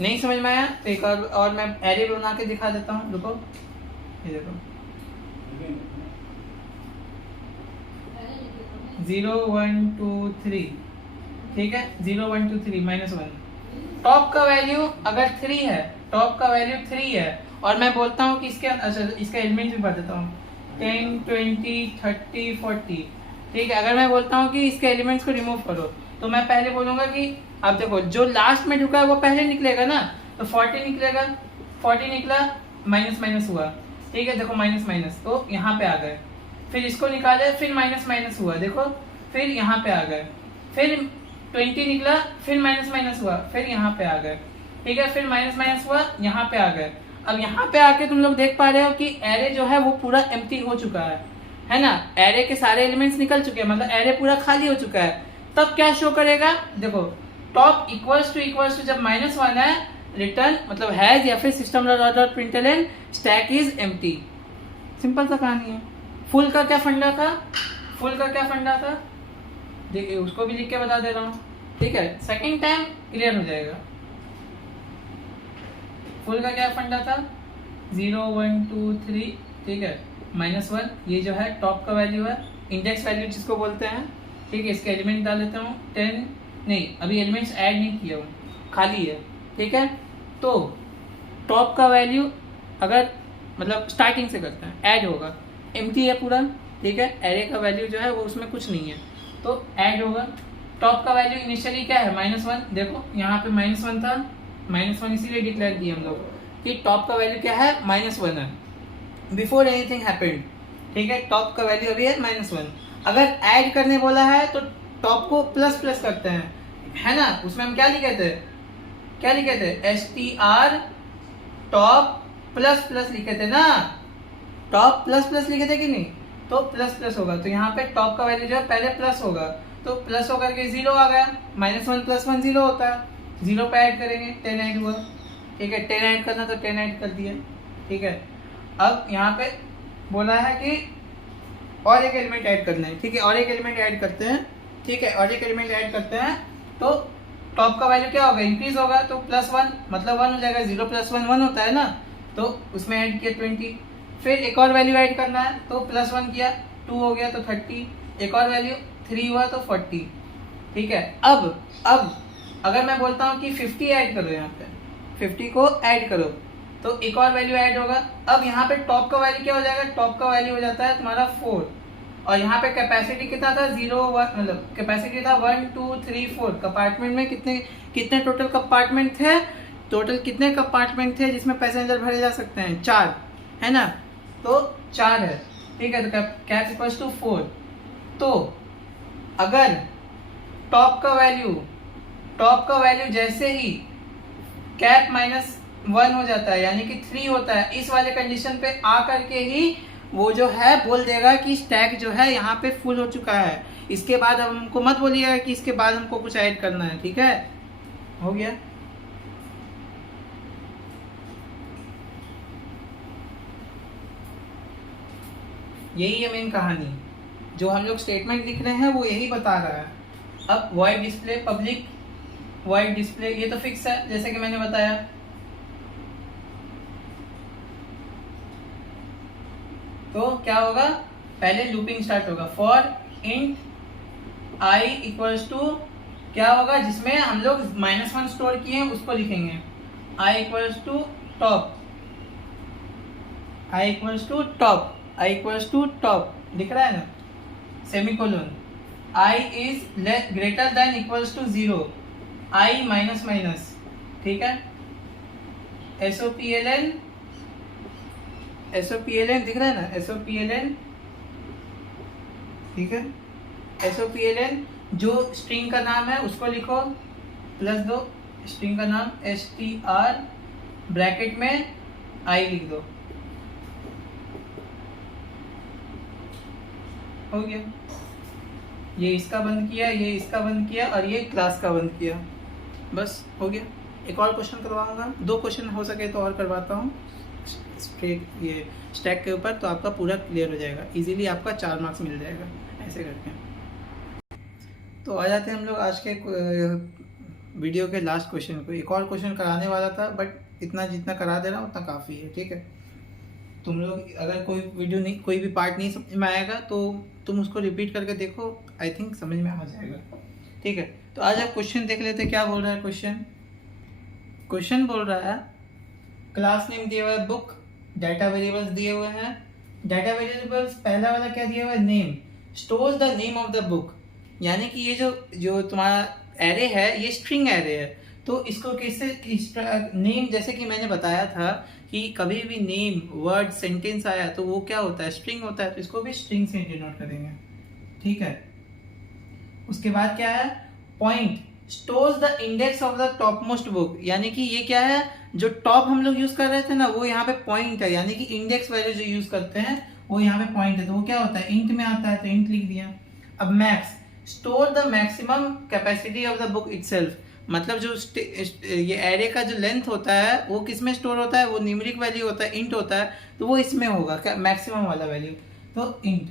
नहीं समझ में आया? एक और मैं एरे बना के दिखा देता हूँ, रुको, ये देखो 0 1 2 3, ठीक है, 0 1 2 3 -1। टॉप का वैल्यू अगर 3 है, टॉप का वैल्यू 3 है, और मैं बोलता हूँ कि इसका एलिमेंट भी बताता हूँ 10 20 30 40, ठीक है। अगर मैं बोलता हूँ कि इसके एलिमेंट्स को रिमूव करो, तो मैं पहले बोलूंगा कि अब देखो जो लास्ट में ढुका है वो पहले निकलेगा ना, तो 40 निकलेगा, 40 निकला, माइनस हुआ, ठीक है, देखो माइनस, तो यहाँ पे आ गए, फिर इसको निकाले, फिर माइनस हुआ, देखो, फिर यहाँ पे आ गए, फिर 20 निकला, फिर माइनस हुआ, फिर यहाँ पे आ गए, ठीक है, फिर माइनस माइनस हुआ, यहाँ पे आ गए। अब यहाँ पे आके तुम लोग देख पा रहे हो कि एरे जो है वो पूरा एम्प्टी हो चुका है ना, एरे के सारे एलिमेंट्स निकल चुके हैं, मतलब एरे पूरा खाली हो चुका है। तब क्या शो करेगा, देखो टॉप इक्वल्स टू जब -1 है, रिटर्न मतलब हैज या फिर system dot println stack is empty. Simple सा कहानी है। फुल का क्या फंडा था, देखिए उसको भी लिख के बता दे रहा हूँ, ठीक है, सेकेंड टाइम क्लियर हो जाएगा। फुल का क्या फंडा था, 0 1 2 3, ठीक है, -1 ये जो है टॉप का वैल्यू है, इंडेक्स वैल्यू जिसको बोलते हैं, ठीक है। इसके एलिमेंट डाल देता हूँ 10, नहीं अभी एलिमेंट्स ऐड नहीं किया हूँ, खाली है, ठीक है। तो टॉप का वैल्यू अगर मतलब स्टार्टिंग से करते हैं, ऐड होगा, एम्प्टी है पूरा, ठीक है, एरे का वैल्यू जो है वो उसमें कुछ नहीं है, तो ऐड होगा। टॉप का वैल्यू इनिशियली क्या है, -1, देखो यहाँ पे -1 था, -1 इसीलिए डिक्लेयर किया हम लोग कि टॉप का वैल्यू क्या है, -1 है, बिफोर एनीथिंग हैपेंड, ठीक है। टॉप का वैल्यू अभी है -1। अगर ऐड करने बोला है तो टॉप को प्लस प्लस करते हैं, है ना, उसमें हम क्या लिखे थे str टॉप प्लस प्लस लिखे थे ना, टॉप प्लस प्लस लिखे थे कि नहीं, तो प्लस प्लस होगा, तो यहाँ पे टॉप का वैल्यू जो है पहले प्लस होगा, तो प्लस होकर के 0 आ गया, -1 + 1 0 होता है, 0 पे ऐड करेंगे 10 ऐड हुआ, ठीक है, 10 ऐड करना तो 10 ऐड कर दिया, ठीक है। अब यहाँ पे बोला है कि और एक एलिमेंट ऐड करना है, ठीक है, और एक एलिमेंट ऐड करते हैं, ठीक है, और एक एलिमेंट ऐड करते हैं, तो टॉप का वैल्यू क्या होगा, इंक्रीज होगा, तो +1 मतलब 1 हो जाएगा, 0 + 1 1 होता है ना, तो उसमें ऐड किया 20, फिर एक और वैल्यू ऐड करना है, तो +1 किया 2 हो गया तो 30, एक और वैल्यू 3 हुआ तो 40, ठीक है। अब अगर मैं बोलता हूँ कि 50 ऐड करो, यहाँ पे 50 को ऐड करो, तो एक और वैल्यू ऐड होगा। अब यहाँ पे टॉप का वैल्यू क्या हो जाएगा, टॉप का वैल्यू हो जाता है तुम्हारा 4, और यहाँ पे कैपेसिटी कितना था, 0 1, मतलब कैपेसिटी था 1 2 3 4, कंपार्टमेंट में कितने टोटल कंपार्टमेंट थे, कितने कंपार्टमेंट थे जिसमें पैसेंजर भरे जा सकते हैं, 4, है ना, तो 4 है, ठीक है, तो कैप इक्वल्स टू 4। तो अगर टॉप का वैल्यू जैसे ही कैप -1 हो जाता है, यानी कि 3 होता है, इस वाले कंडीशन पे आ करके ही वो जो है बोल देगा कि स्टैक जो है यहाँ पे फुल हो चुका है। इसके बाद अब हमको मत बोलिएगा कि इसके बाद हमको कुछ ऐड करना है, ठीक है, हो गया। यही है मेन कहानी, जो हम लोग स्टेटमेंट लिख रहे हैं वो यही बता रहा है। अब void display, public void display, ये तो फिक्स है जैसे कि मैंने बताया, तो क्या होगा, पहले लूपिंग स्टार्ट होगा, for int i equals to क्या होगा, जिसमें हम लोग -1 स्टोर किए हैं उसको लिखेंगे, i equals to top, i equals to top, दिख रहा है ना, semicolon, i is greater than equals to 0, i minus, ठीक है, SOPLN दिख रहा है ना, SOPLN, ठीक है, SOPLN जो स्ट्रिंग का नाम है उसको लिखो, +2 स्ट्रिंग का नाम str ब्रैकेट में i लिख दो, हो गया। ये इसका बंद किया, ये इसका बंद किया, और ये क्लास का बंद किया, बस हो गया। एक और क्वेश्चन करवाऊंगा, 2 क्वेश्चन हो सके तो और करवाता हूँ ये स्टैक के ऊपर, तो आपका पूरा क्लियर हो जाएगा, इजीली आपका 4 मार्क्स मिल जाएगा ऐसे करके। तो आ जाते हैं हम लोग आज के वीडियो के लास्ट क्वेश्चन को। एक और क्वेश्चन कराने वाला था, बट इतना जितना करा दे रहा हूँ उतना काफ़ी है, ठीक है। तुम लोग अगर कोई भी पार्ट नहीं समझ में आएगा तो तुम उसको रिपीट करके देखो, आई थिंक समझ में आ जाएगा, ठीक है। तो आज आप क्वेश्चन देख लेते, क्या बोल रहा है क्वेश्चन बोल रहा है, क्लास नेम दिया हुआ है बुक, डाटा वेरिएबल्स दिए हुए हैं, डाटा वेरिएबल्स पहला वाला क्या दिया हुआ है, name, stores the name of the book, यानी कि ये जो तुम्हारा एरे है ये स्ट्रिंग एरे है, तो इसको कैसे नेम, जैसे कि मैंने बताया था कि कभी भी नेम वर्ड सेंटेंस आया तो वो क्या होता है, स्ट्रिंग होता है, तो इसको भी स्ट्रिंग से डिनोट करेंगे, ठीक है। उसके बाद क्या है, point, stores the index of the top most book, यानी कि ये क्या है, जो टॉप हम लोग यूज कर रहे थे ना वो यहाँ पे पॉइंट है, यानी कि इंडेक्स वैल्यू जो यूज करते हैं वो यहाँ पे पॉइंट है, तो वो क्या होता है इंट में आता है, तो इंट लिख दिया। अब max, store the maximum capacity of the book itself, मतलब जो ये एरे का जो लेंथ होता है वो किस में स्टोर होता है, वो न्यूमेरिक वैल्यू होता है, इंट होता है, तो वो इसमें होगा क्या, मैक्सिमम वाला वैल्यू, तो इंट।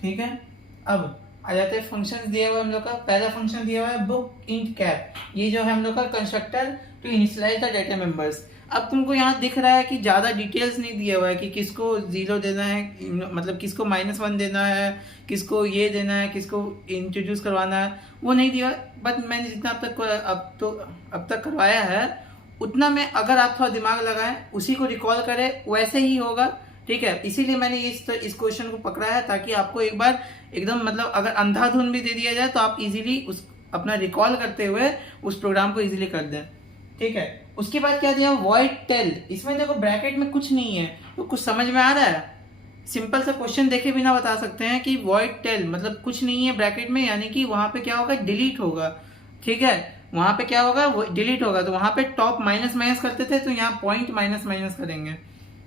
ठीक है, अब आ जाते हैं फंक्शन दिया हुआ हम लोग का। पहला फंक्शन दिया हुआ है बुक इंट कैप, ये जो है हम लोग का constructor to initialise the data members. अब तुमको यहाँ दिख रहा है कि ज़्यादा डिटेल्स नहीं दिया हुआ है कि किसको 0 देना है, मतलब किसको -1 देना है, किसको ये देना है, किसको इंट्रोड्यूस करवाना है, वो नहीं दिया। बट मैंने जितना अब तक करवाया है उतना में अगर आप थोड़ा दिमाग लगाएं, उसी को रिकॉल करें, वैसे ही होगा। ठीक है, इसीलिए मैंने इस क्वेश्चन को पकड़ा है, ताकि आपको एक बार एकदम मतलब अगर अंधाधुन भी दे दिया जाए तो आप इजीली उस अपना रिकॉल करते हुए उस प्रोग्राम को इजीली कर दें। ठीक है, उसके बाद क्या दिया वॉइड टेल, इसमें देखो ब्रैकेट में कुछ नहीं है, तो कुछ समझ में आ रहा है, सिंपल सा क्वेश्चन देखे बिना बता सकते हैं कि वॉइड टेल मतलब कुछ नहीं है ब्रैकेट में, यानी कि वहां पे क्या होगा डिलीट होगा। ठीक है, वहां पे क्या होगा डिलीट होगा, तो वहां पे टॉप माइनस माइनस करते थे, तो यहाँ पॉइंट माइनस माइनस करेंगे।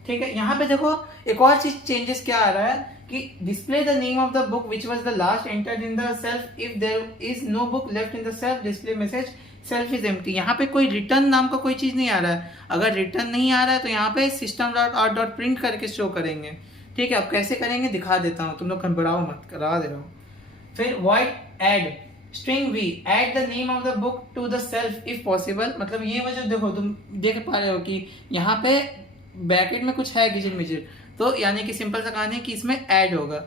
ठीक है, यहाँ पे देखो एक और चीज चेंजेस क्या आ रहा है कि display the name of the book which was the last entered in the shelf, if there is no book left in the shelf display message shelf is empty. यहाँ पे कोई रिटर्न नाम का कोई चीज नहीं आ रहा है, अगर रिटर्न नहीं आ रहा है तो यहाँ पे system dot out dot print करके शो करेंगे। ठीक है, अब कैसे करेंगे दिखा देता हूँ, तुम लोग घबराओ मत, करा दे रहा हूँ। फिर void add string v add the name of the book to the shelf if possible, मतलब ये वजह देखो तुम देख पा रहे हो कि यहाँ पे ब्रैकेट में कुछ है गिजिर मिजिर, तो यानी कि सिंपल सा कहानी है कि इसमें ऐड होगा।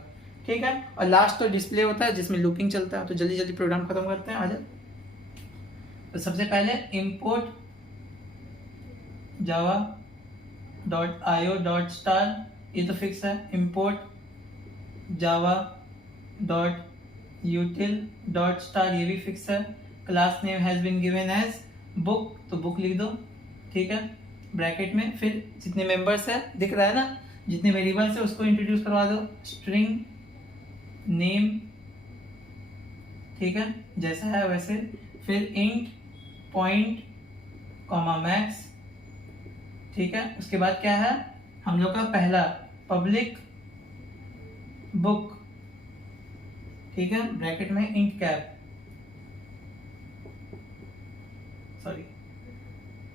ठीक है, और लास्ट तो डिस्प्ले होता है जिसमें लूपिंग चलता है। तो जल्दी जल्दी प्रोग्राम खत्म करते हैं, आ जाओ। तो सबसे पहले import java.io.star, ये तो फिक्स है। import java.util.star, ये भी फिक्स है। Class name has been given as book, तो बुक लिख दो। ठीक है, ब्रैकेट में फिर जितने मेंबर्स है दिख रहा है ना, जितने वेरिएबल्स है उसको इंट्रोड्यूस करवा दो, स्ट्रिंग नेम। ठीक है, जैसा है वैसे। फिर इंट पॉइंट कॉमा मैक्स। ठीक है, उसके बाद क्या है हम लोग का पहला पब्लिक बुक। ठीक है, ब्रैकेट में इंट कैप, सॉरी।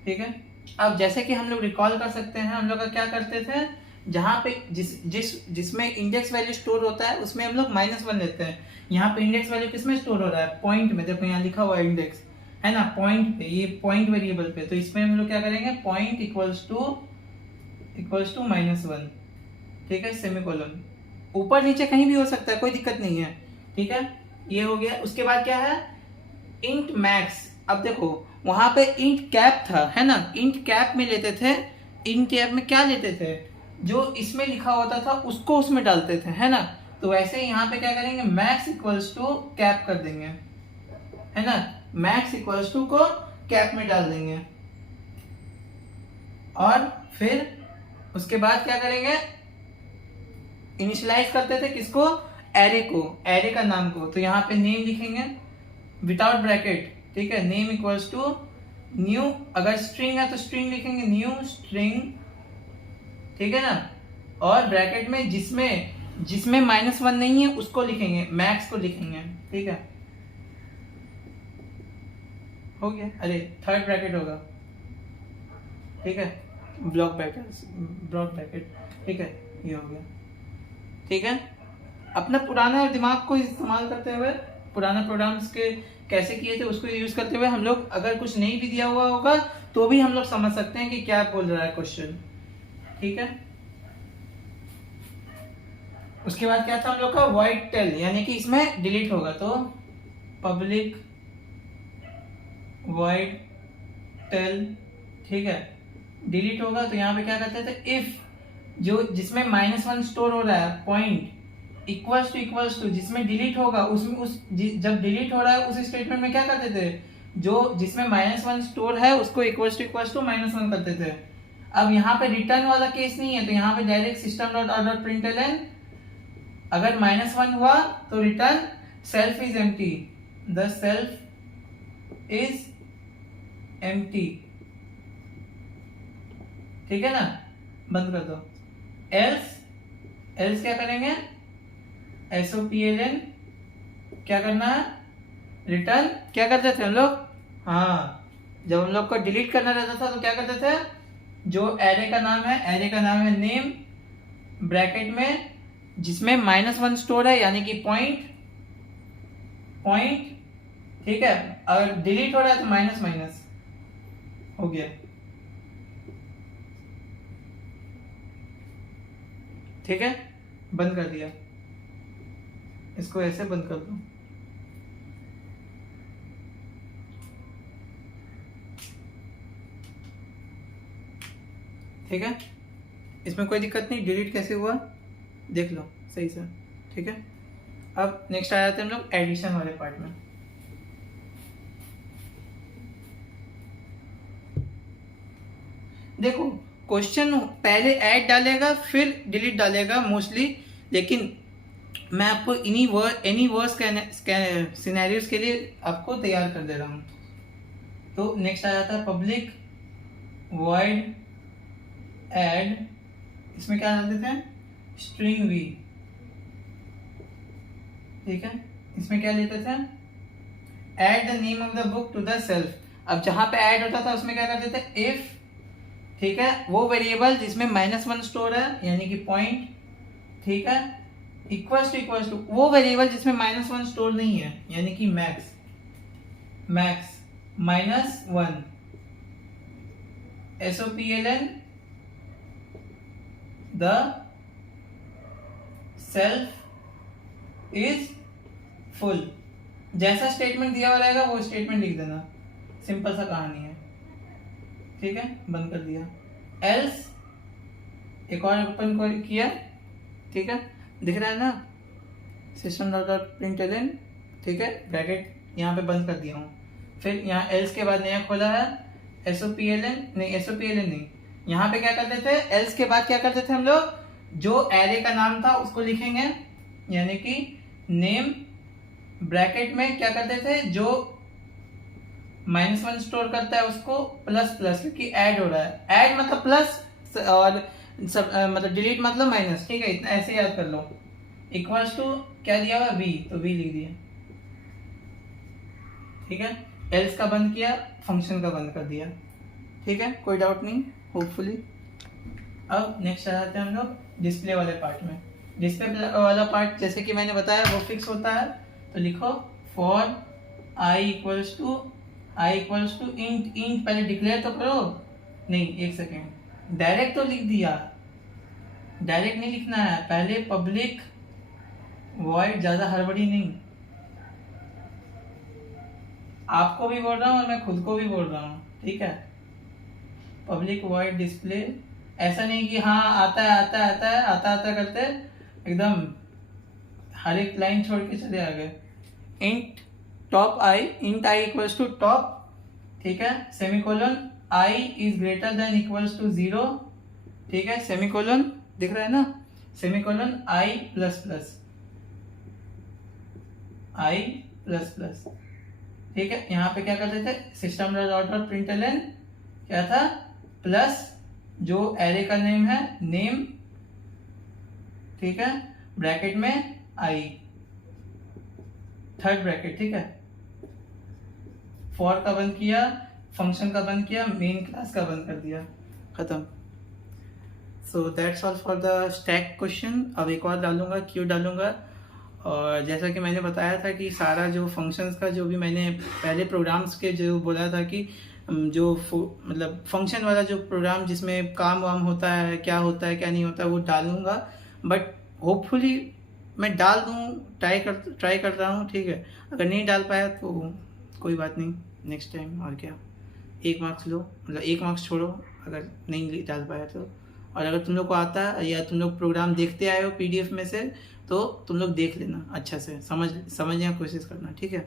ठीक है, अब जैसे कि हम लोग रिकॉल कर सकते हैं, हम लोग का क्या करते थे, जहां पे जिसमें इंडेक्स वैल्यू स्टोर होता है उसमें हम लोग -1 लेते हैं। यहाँ पे इंडेक्स वैल्यू किसमें स्टोर हो रहा है, पॉइंट में। देखो यहाँ लिखा हुआ है इंडेक्स, है ना, पॉइंट पे, ये पॉइंट वेरिएबल पे, तो इसमें हम लोग क्या करेंगे पॉइंट इक्वल्स टू -1। ठीक है, सेमीकोलन, ऊपर नीचे कहीं भी हो सकता है, कोई दिक्कत नहीं है। ठीक है, ये हो गया। उसके बाद क्या है इंट मैक्स। अब देखो वहां पे इंट कैप था, है ना, इंट कैप में लेते थे, इंट कैप में क्या लेते थे, जो इसमें लिखा होता था उसको उसमें डालते थे, है ना। तो वैसे ही यहाँ पे क्या करेंगे मैक्स इक्वल्स टू कैप कर देंगे, है ना, मैक्स इक्वल्स टू को कैप में डाल देंगे। और फिर उसके बाद क्या करेंगे इनिशियलाइज करते थे किसको, एरे को, एरे का नाम को। तो यहाँ पे नेम लिखेंगे विदाउट ब्रैकेट। ठीक है, नेम इक्वल्स टू न्यू, अगर स्ट्रिंग है तो स्ट्रिंग लिखेंगे न्यू स्ट्रिंग। ठीक है ना, और ब्रैकेट में जिसमें -1 नहीं है उसको लिखेंगे, मैक्स को लिखेंगे। ठीक है, हो गया। अरे थर्ड ब्रैकेट होगा। ठीक है, ब्लॉक ब्रैकेट। ठीक है, ये हो गया। ठीक है, अपना पुराना दिमाग को इस्तेमाल करते हुए, पुराना प्रोग्राम्स के कैसे किए थे उसको यूज करते हुए हम लोग अगर कुछ नहीं भी दिया हुआ होगा तो भी हम लोग समझ सकते हैं कि क्या बोल रहा है क्वेश्चन। ठीक है, उसके बाद क्या था हम लोग का वॉइड टेल, यानी कि इसमें डिलीट होगा, तो पब्लिक वॉइड टेल। ठीक है, डिलीट होगा तो यहाँ पे क्या करते थे इफ जो जिसमें -1 स्टोर हो रहा है पॉइंट इक्वल्स टू जिसमें डिलीट होगा उसमें जब डिलीट हो रहा है उस स्टेटमेंट में क्या करते थे, जो जिसमें -1 स्टोर है उसको इक्वल्स टू -1 करते थे। अब यहाँ पे रिटर्न वाला केस नहीं है, तो यहाँ पे direct system dot out dot println, अगर -1 हुआ तो return self is empty, the self is empty, ठीक है ना, बंद कर दो। एल्स क्या करेंगे, SOPLN क्या करना है, रिटर्न क्या करते थे हम लोग, हाँ जब हम लोग को डिलीट करना रहता था तो क्या करते थे, जो एरे का नाम है नेम ब्रैकेट में जिसमें -1 स्टोर है यानी कि पॉइंट, ठीक है, अगर डिलीट हो रहा है तो माइनस माइनस हो गया, ठीक है, बंद कर दिया, इसको ऐसे बंद कर दो। ठीक है, इसमें कोई दिक्कत नहीं, डिलीट कैसे हुआ देख लो सही से, ठीक है। अब नेक्स्ट आ जाते हैं हम लोग एडिशन वाले पार्ट में। देखो क्वेश्चन पहले ऐड डालेगा फिर डिलीट डालेगा मोस्टली, लेकिन मैं आपको एनी वर्स सिनेरियोस के लिए आपको तैयार कर दे रहा हूँ। तो नेक्स्ट आ जाता है पब्लिक वॉइड ऐड, इसमें क्या डाल देते हैं, स्ट्रिंग वी, ठीक है, इसमें क्या लेते थे, add the name of the book to the shelf. अब जहां पे ऐड होता था उसमें क्या करते थे, इफ, ठीक है, वो वेरिएबल जिसमें -1 स्टोर है यानी कि पॉइंट, ठीक है, इक्वल्स टू वो वेरिएबल जिसमें -1 स्टोर नहीं है यानी कि max -1 SOPLN the self is full. जैसा स्टेटमेंट दिया हुआ रहेगा वो स्टेटमेंट लिख देना, सिंपल सा कहानी है, ठीक है, बंद कर दिया। एल्स एक और ओपन किया, ठीक है, दिख रहा है ना, system.println, ठीक है, ब्रैकेट यहाँ पे बंद कर दिया हूँ। फिर यहाँ एल्स के बाद नया खोला है SOPLN नहीं, यहाँ पे क्या करते थे, एल्स के बाद क्या करते थे हम लोग, जो एरे का नाम था उसको लिखेंगे यानी कि नेम ब्रैकेट में क्या करते थे, जो -1 स्टोर करता है उसको प्लस क्योंकि ऐड हो रहा है, ऐड मतलब प्लस और सब मतलब डिलीट मतलब माइनस, ठीक है, इतना ऐसे याद कर लो। इक्वल्स टू क्या दिया हुआ, वी, तो वी लिख दिया, ठीक है। एल्स का बंद किया, फंक्शन का बंद कर दिया, ठीक है, कोई डाउट नहीं होपफुली। अब नेक्स्ट आ जाते हैं हम लोग डिस्प्ले वाले पार्ट में। डिस्प्ले वाला पार्ट जैसे कि मैंने बताया वो फिक्स होता है, तो लिखो for i equals to int पहले डिक्लेयर तो करो, नहीं एक सेकेंड, डायरेक्ट तो लिख दिया, डायरेक्ट नहीं लिखना है, पहले पब्लिक वॉइड, ज्यादा हड़बड़ी नहीं, आपको भी बोल रहा हूँ और मैं खुद को भी बोल रहा हूँ, ठीक है। पब्लिक वॉइड डिस्प्ले, ऐसा नहीं कि हाँ आता करते एकदम हर एक लाइन छोड़ के चले आ गए। Int i equals to top, ठीक है, semicolon i is greater than equals to 0, ठीक है, सेमीकोलन दिख रहा है ना, सेमीकोलन आई प्लस प्लस, ठीक है। यहाँ पे क्या करते थे, system.println क्या था, प्लस जो एरे का नेम है नेम, ठीक है, ब्रैकेट में आई, थर्ड ब्रैकेट, ठीक है, फॉर का बंद किया, फंक्शन का बंद किया, मेन क्लास का बंद कर दिया, खत्म। So that's all for the stack question. अब एक और डालूंगा, क्यों डालूंगा, और जैसा कि मैंने बताया था कि सारा जो फंक्शंस का जो भी मैंने पहले प्रोग्राम्स के जो बोला था कि जो मतलब फंक्शन वाला जो प्रोग्राम जिसमें काम वाम होता है, क्या होता है क्या नहीं होता है, वो डालूंगा, बट होपफुली मैं डाल दूँ, ट्राई कर रहा हूँ, ठीक है। अगर नहीं डाल पाया तो कोई बात नहीं, नेक्स्ट टाइम, और क्या, 1 मार्क्स लो, मतलब 1 मार्क्स छोड़ो अगर नहीं डाल पाया तो। और अगर तुम लोग को आता है या तुम लोग प्रोग्राम देखते आए हो PDF में से, तो तुम लोग देख लेना अच्छा से, समझने की कोशिश करना, ठीक है।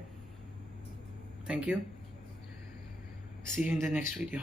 Thank you, see you in the next video.